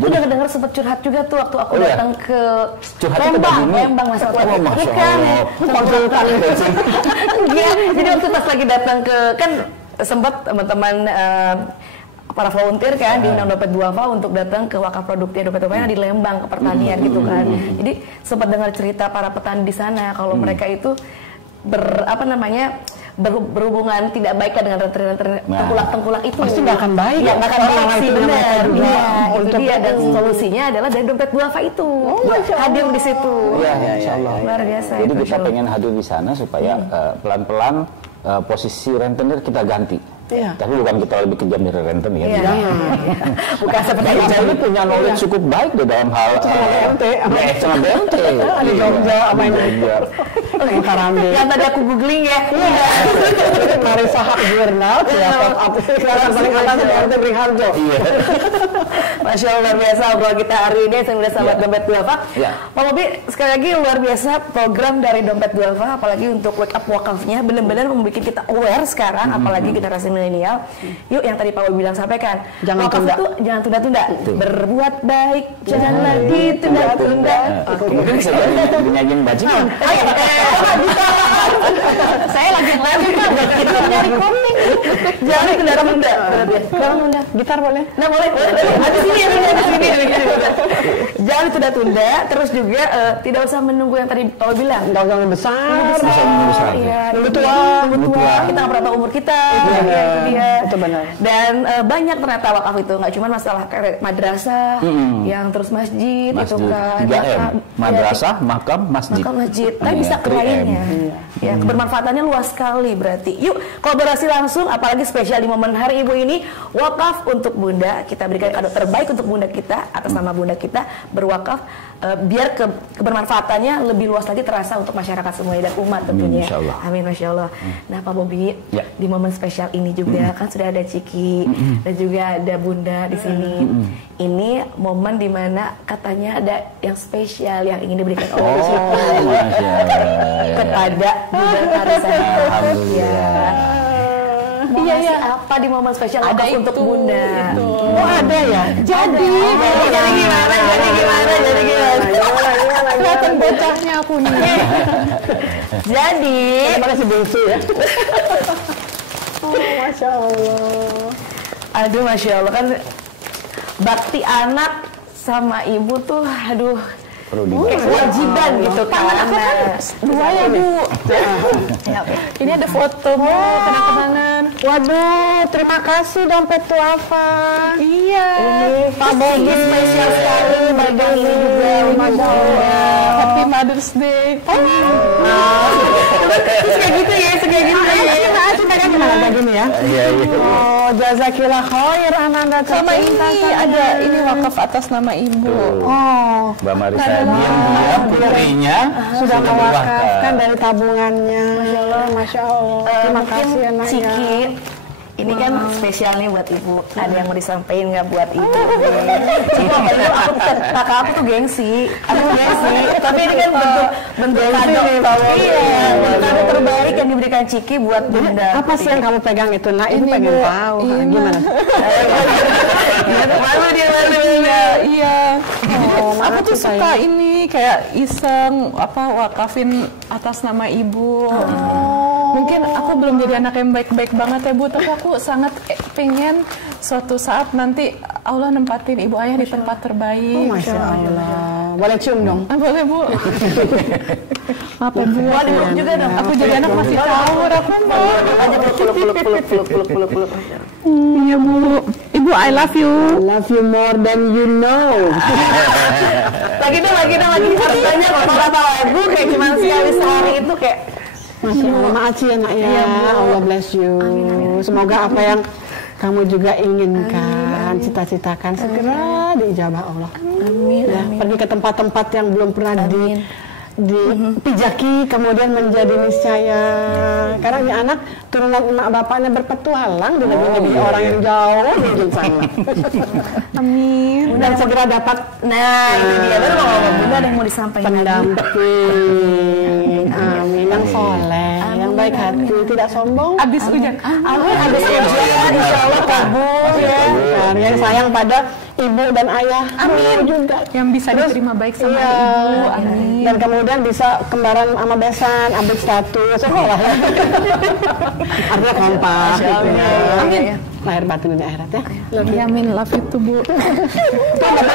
Gue udah dengar sempat curhat juga tuh waktu aku datang ke Lembang masa jadi waktu pas lagi datang ke kan sempat teman-teman para volunteer kan diundang Dompet Duafa untuk datang ke wakaf produktif Dompet Duafa di Lembang ke pertanian gitu kan. Jadi sempat dengar cerita para petani di sana kalau mereka itu berhubungan tidak baik dengan tengkulak itu pasti nggak akan baik ya, nggak akan baik sih, benar itu dia, dan solusinya adalah dari Dompet Duafa itu hadir di situ. Insyaallah luar biasa. Jadi kita pengen hadir di sana supaya pelan-pelan posisi rentenir kita ganti. Tapi bukan kita lebih kejam dari rentenir. Bukan seperti itu. Jadi punya knowledge cukup baik di dalam hal sama BMT. Ada Jogja apa yang yang tadi aku googling ya. Mari sahak jurnal paling atas BMT Beringharjo. Masya Allah, luar biasa obrolan kita hari ini yang sudah sahabat Dompet Duafa. Pak Mobi, sekali lagi luar biasa program dari Dompet Duafa, apalagi untuk wake up wakafnya benar-benar membuat kita aware sekarang, apalagi generasi milenial. Yuk yang tadi Pak Mobi bilang sampaikan, wakaf itu jangan tunda-tunda, berbuat baik janganlah ditunda-tunda. Mungkin bisa dinyanyiin baju. Saya lagi itu nyari komik. Jangan tunda-tunda. Gitar boleh? Nah boleh. Habis ini jangan tunda-tunda. Terus juga tidak usah menunggu yang tadi Pak bilang. Nggak usah besar. Nunggu tua. Kita nggak pernah tahu umur kita. Itu dia. Itu benar. Dan banyak ternyata wakaf itu nggak cuma masalah madrasah, yang terus masjid itu kan. 3M. Madrasah, makam, masjid. Makam, masjid. Tapi bisa ke lainnya. Ya, kebermanfaatannya luas sekali berarti. Yuk kolaborasi langsung, apalagi spesial di momen Hari Ibu ini, wakaf untuk Bunda. Kita berikan kado terbaik untuk Bunda kita atas nama Bunda kita, berwakaf wakaf biar kebermanfaatannya lebih luas lagi terasa untuk masyarakat semuanya dan umat tentunya. Amin, Masya Allah. Nah Pak Bobi, di momen spesial ini juga kan sudah ada Ciki dan juga ada Bunda di sini. Ini momen dimana katanya ada yang spesial yang ingin diberikan oleh Ciki kepada Bunda Arisa. Iya. Apa di momen spesial ada untuk Bunda? Oh ada ya? Jadi gimana? Kelihatan bocahnya aku nih. Jadi mana si bungsu ya? Oh, Masya Allah. Aduh, Masya Allah, kan bakti anak sama ibu tuh, aduh, kewajiban gitu kan. Aku kan 2 ya Bu. Ini ada foto Bu, kenang-kenangan. Waduh, terima kasih dompet duafa. Iya. Ini Pak Bobi spesial sekali bagi ini juga. Masya Allah. Happy Mother's Day. Terus kayak gitu ya. Gimana kayak gini ya? Iya. Oh, jazakillah khair Ananda. Sama ini ada ini wakaf atas nama ibu. Oh, Mbak Marisa diam-diam putrinya sudah mewakafkan dari tabungannya. Masya Allah. Terima kasih anaknya. Ciki, ini kan spesial nih buat ibu. Ada yang mau disampaikan nggak buat ibu? Kakak aku tuh gengsi. Tapi ini kan bentuk kado. Iya, kado terbaik yang diberikan Ciki buat Bunda. Apa sih yang kamu pegang itu? Nah, ini pengen tahu. Gimana? Malu dia. Iya. Aku tuh suka ini kayak iseng wakafin atas nama ibu. Mungkin aku belum jadi anak yang baik-baik banget ya Bu, tapi aku sangat pengen suatu saat nanti Allah nempatin ibu ayah di tempat terbaik. Oh, Masya Allah. Boleh cium dong? Boleh Bu. Maaf ya Bu. Peluk juga dong. Aku jadi anak masih caur, aku mau. Aja peluk. Iya Bu. Ibu, I love you. I love you more than you know. Lagi dong. Harusnya kata lagu kayak gimana sekali sehari itu kayak. Masya Allah, makasih ya nak ya. Allah bless you. Semoga apa yang kamu juga inginkan, cita-citakan segera diijabah Allah. Amin. Pergi ke tempat-tempat yang belum pernah dipijaki, kemudian menjadi niscaya. Karena ini anak turunan emak bapaknya berpetualang di negeri orang yang jauh di ujung sana. Amin. Dan segera dapat. Nah, itu dia. Baru ngomong Bunda ada yang mau disampaikan. Pendamping. Amin. Yang soleh, yang baik hati, tidak sombong. Abis ujian. Amin. Abis ujian, insya Allah kabul ya. Yang sayang pada ibu dan ayah. Amin juga. Yang bisa diterima baik sama ibu. Amin. Dan kemudian bisa kembaran sama besan, update status, sekolah. Artinya kompak. Amin. Lahir batin dunia akhirat ya. Amin. Love you too Bu. Karena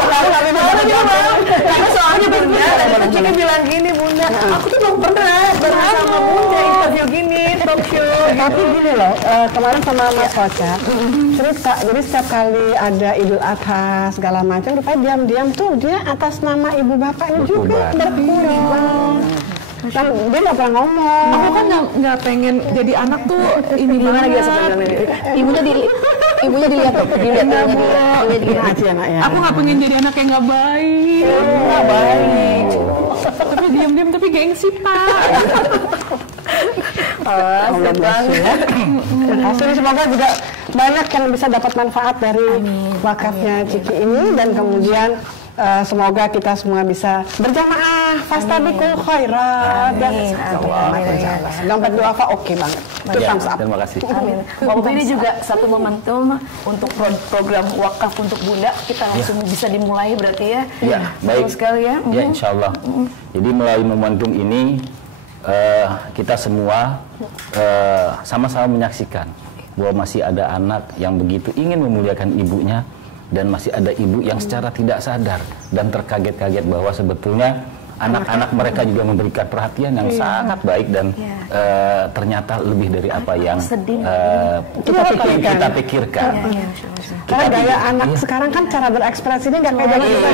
soalnya Bunda, Ciki bilang gini Bunda, aku tuh belum pernah sama Bunda interview gini, talk show. Tapi gini loh, kemarin sama Mas Koca cerita, jadi setiap kali ada Idul Adha segala macam, rupanya diam-diam tuh dia atas nama ibu bapaknya juga berkurang. Kan dia nggak pernah ngomong. Aku kan nggak pengen jadi anak tuh ini gimana dia sebenarnya? Ibunya dilihat tuh, dilihat. Aku nggak pengen jadi anak yang nggak baik. Nggak baik. Tapi diam-diam tapi gengsi Pak. Allah bless you ya. Terima kasih, semoga juga banyak yang bisa dapat manfaat dari wakafnya Ciki ini dan kemudian semoga kita semua bisa berjamaah fastabiqul khairat dan dompet duafa oke banget. Terima kasih. Amin. Bapak ini juga satu momentum untuk program wakaf untuk Bunda, kita langsung bisa dimulai berarti ya. Ya, baik sekali ya. Ya, insya Allah. Jadi melalui momentum ini kita semua sama-sama menyaksikan bahwa masih ada anak yang begitu ingin memuliakan ibunya dan masih ada ibu yang secara tidak sadar dan terkaget-kaget bahwa sebetulnya anak-anak mereka juga memberikan perhatian yang sangat baik dan ternyata lebih dari apa yang kita pikirkan. Karena gaya anak sekarang kan cara berekspresinya nggak kayak zaman kita.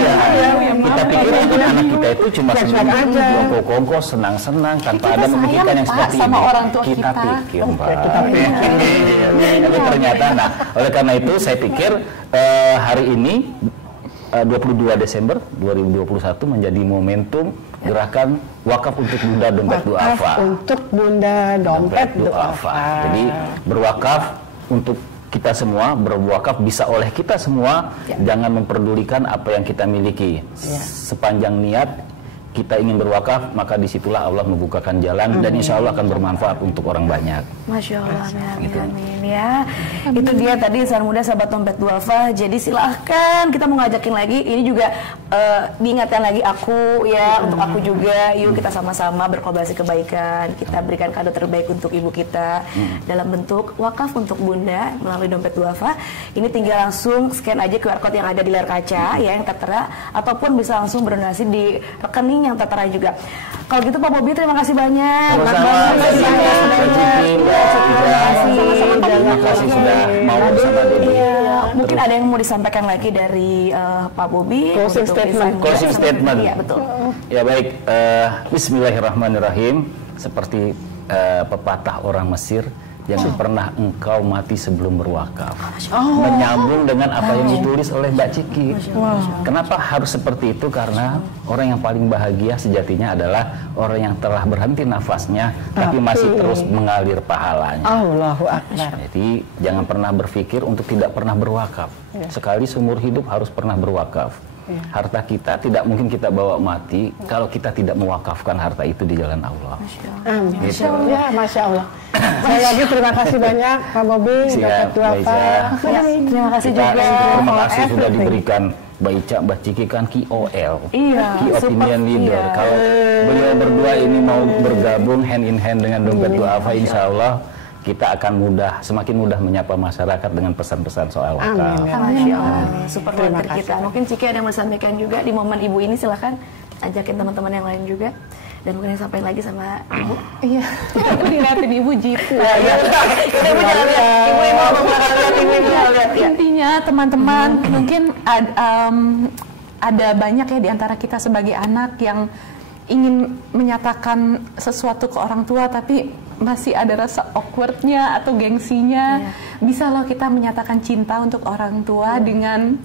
Kita pikir anak kita itu cuma kongko-kongko, senang-senang tanpa ada memikirkan yang seperti ini. Kita pikir, Pak. Tapi ternyata, nah oleh karena itu saya pikir hari ini 22 Desember 2021 menjadi momentum gerakan wakaf untuk Bunda Dompet Duafa. Untuk Bunda Dompet Duafa. Jadi berwakaf untuk kita semua, berwakaf bisa oleh kita semua, jangan memperdulikan apa yang kita miliki. Sepanjang niat kita ingin berwakaf, maka disitulah Allah membukakan jalan dan insya Allah akan bermanfaat untuk orang banyak. Masya Allah, amin ya. Itu dia tadi insan muda sahabat Dompet Duafa. Jadi silahkan kita mau ngajakin lagi. Ini juga diingatkan lagi aku ya, untuk aku juga. Yuk kita sama-sama berkolaborasi kebaikan. Kita berikan kado terbaik untuk ibu kita dalam bentuk wakaf untuk Bunda melalui Dompet Duafa. Ini tinggal langsung scan aja QR code yang ada di layar kaca ya, yang tertera, ataupun bisa langsung berdonasi di rekening yang tertera juga. Kalau gitu Pak Bobi, terima kasih banyak. Terima kasih sudah mau bersama Debbie. Mungkin ada yang mau disampaikan lagi dari Pak Bobi. Closing statement. Iya, betul. Ya baik, Bismillahirrahmanirrahim. Seperti pepatah orang Mesir, jangan pernah engkau mati sebelum berwakaf. Menyambung dengan apa yang ditulis oleh Mbak Ciki. Kenapa harus seperti itu? Karena orang yang paling bahagia sejatinya adalah orang yang telah berhenti nafasnya tapi masih terus mengalir pahalanya. Allahu Akbar. Jadi jangan pernah berpikir untuk tidak pernah berwakaf. Sekali seumur hidup harus pernah berwakaf. Harta kita tidak mungkin kita bawa mati kalau kita tidak mewakafkan harta itu di jalan Allah. Amin. Ya, Masya Allah. Saya lagi terima kasih banyak Pak Bobi, Dompet Duafa. Terima kasih juga. Terima kasih sudah diberikan Mbak Ica, Mbak Ciki kan KOL, Key Opinion Leader. Kalau beliau berdua ini mau bergabung hand in hand dengan Dompet Duafa, insya Allah kita akan semakin mudah menyapa masyarakat dengan pesan-pesan soal wakaf. Masya Allah, super volunteer kita. Mungkin Ciki ada yang mau disampaikan juga di momen ibu ini, silahkan ajakin teman-teman yang lain juga. Dan mungkin yang sampaikan lagi sama ibu. Iya, aku dilihatin ibu jitu. Intinya teman-teman, mungkin ada banyak ya di antara kita sebagai anak yang ingin menyatakan sesuatu ke orang tua tapi masih ada rasa awkwardnya atau gengsinya. Bisa loh kita menyatakan cinta untuk orang tua dengan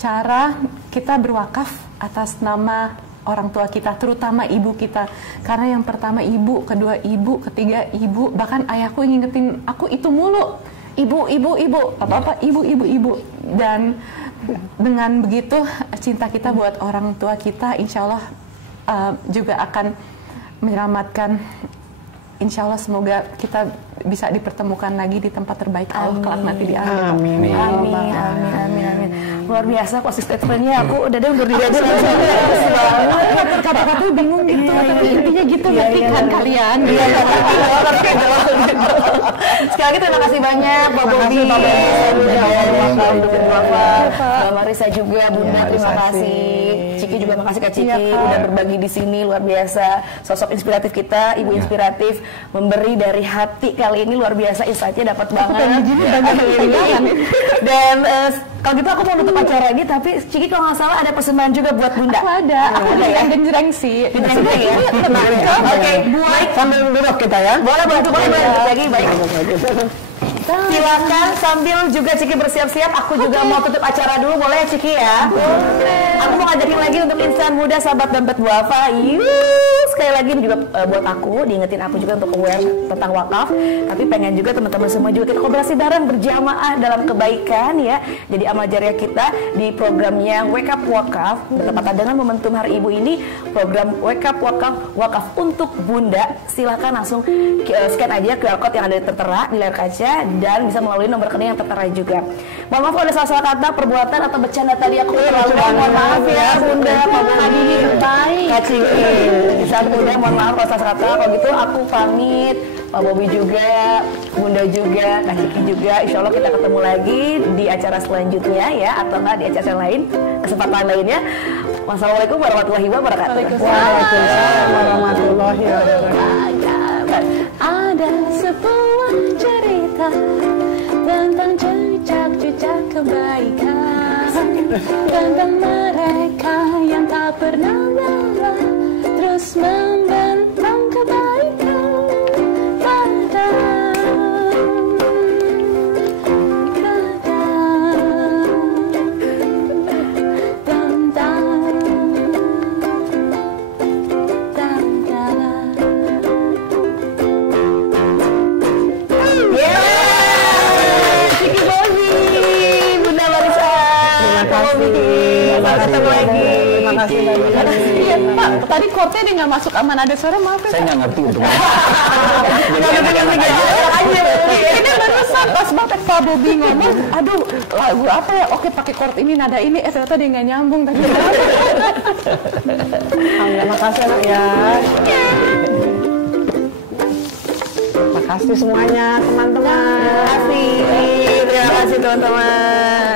cara kita berwakaf atas nama orang tua kita, terutama ibu kita. Karena yang pertama ibu, kedua ibu, ketiga ibu, bahkan ayahku ngingetin aku itu mulu. Ibu, apa-apa, ibu. Dan dengan begitu cinta kita buat orang tua kita insya Allah juga akan menyelamatkan. Insya Allah semoga kita bisa dipertemukan lagi di tempat terbaik Allah kelak nanti di akhirat. Amin. Luar biasa konsistensinya, aku udah undur diri aja. Kata-kata bingung gitu, tapi intinya gitu berarti kan kalian. Sekali lagi terima kasih banyak Pak Bobi, Mbak Marisa juga, Bunda terima kasih. Ciki juga makasih Kak Ciki udah berbagi di sini, luar biasa. Sosok inspiratif kita, ibu inspiratif, memberi dari hati kali ini luar biasa, insight-nya dapat banget. Dan kalau gitu aku mau nutup acara ini, tapi Ciki kalau nggak salah ada persembahan juga buat Bunda. Aku ada yang genjreng sih. Genjreng ya. Oke, baik. Sambil duduk kita ya. Boleh lagi baik. Silakan sambil juga Ciki bersiap-siap, aku juga mau tutup acara dulu, boleh ya Ciki ya? Boleh. Aku mau ngajakin lagi untuk insan muda sahabat Dompet Duafa. Sekali lagi ini juga buat aku, diingetin aku juga untuk aware tentang wakaf. Tapi pengen juga teman-teman semua juga kita kolaborasi bareng berjamaah dalam kebaikan ya. Jadi amal jariah kita di programnya Wake Up Wakaf, bertepatan dengan momentum Hari Ibu ini, program Wake Up Wakaf untuk Bunda. Silahkan langsung scan aja QR code yang ada tertera di layar kaca dan bisa melalui nomor rekening yang tertera juga. Mohon maaf kalau ada salah-salah kata, perbuatan atau bercanda tadi aku mohon maaf ya Bunda, Pak Bobi, Kak Ciki. Bunda, mohon maaf kalau salah kata. Kalau gitu aku pamit, Pak Bobi juga, Bunda juga, Kak Ciki juga. Insya Allah kita ketemu lagi di acara selanjutnya ya, atau enggak di acara lain, kesempatan lainnya. Wassalamualaikum warahmatullahi wabarakatuh. Waalaikumsalam warahmatullahi wabarakatuh. Ada sebuah cerita tentang jejak kebaikan, tentang mereka yang tak pernah lelah terus membentang kebaikan dan Terima kasih banyak. Iya, Pak. Tadi chordnya dia nggak masuk aman ada suara, maaf ya. Saya nggak ngerti untuk Ini barusan pas banget Pak Bobi ngomong, aduh lagu apa ya? Oke pakai chord ini, nada ini. Ternyata dia nggak nyambung tadi. Terima kasih anak ya. Terima kasih semuanya teman-teman. Terima kasih teman-teman.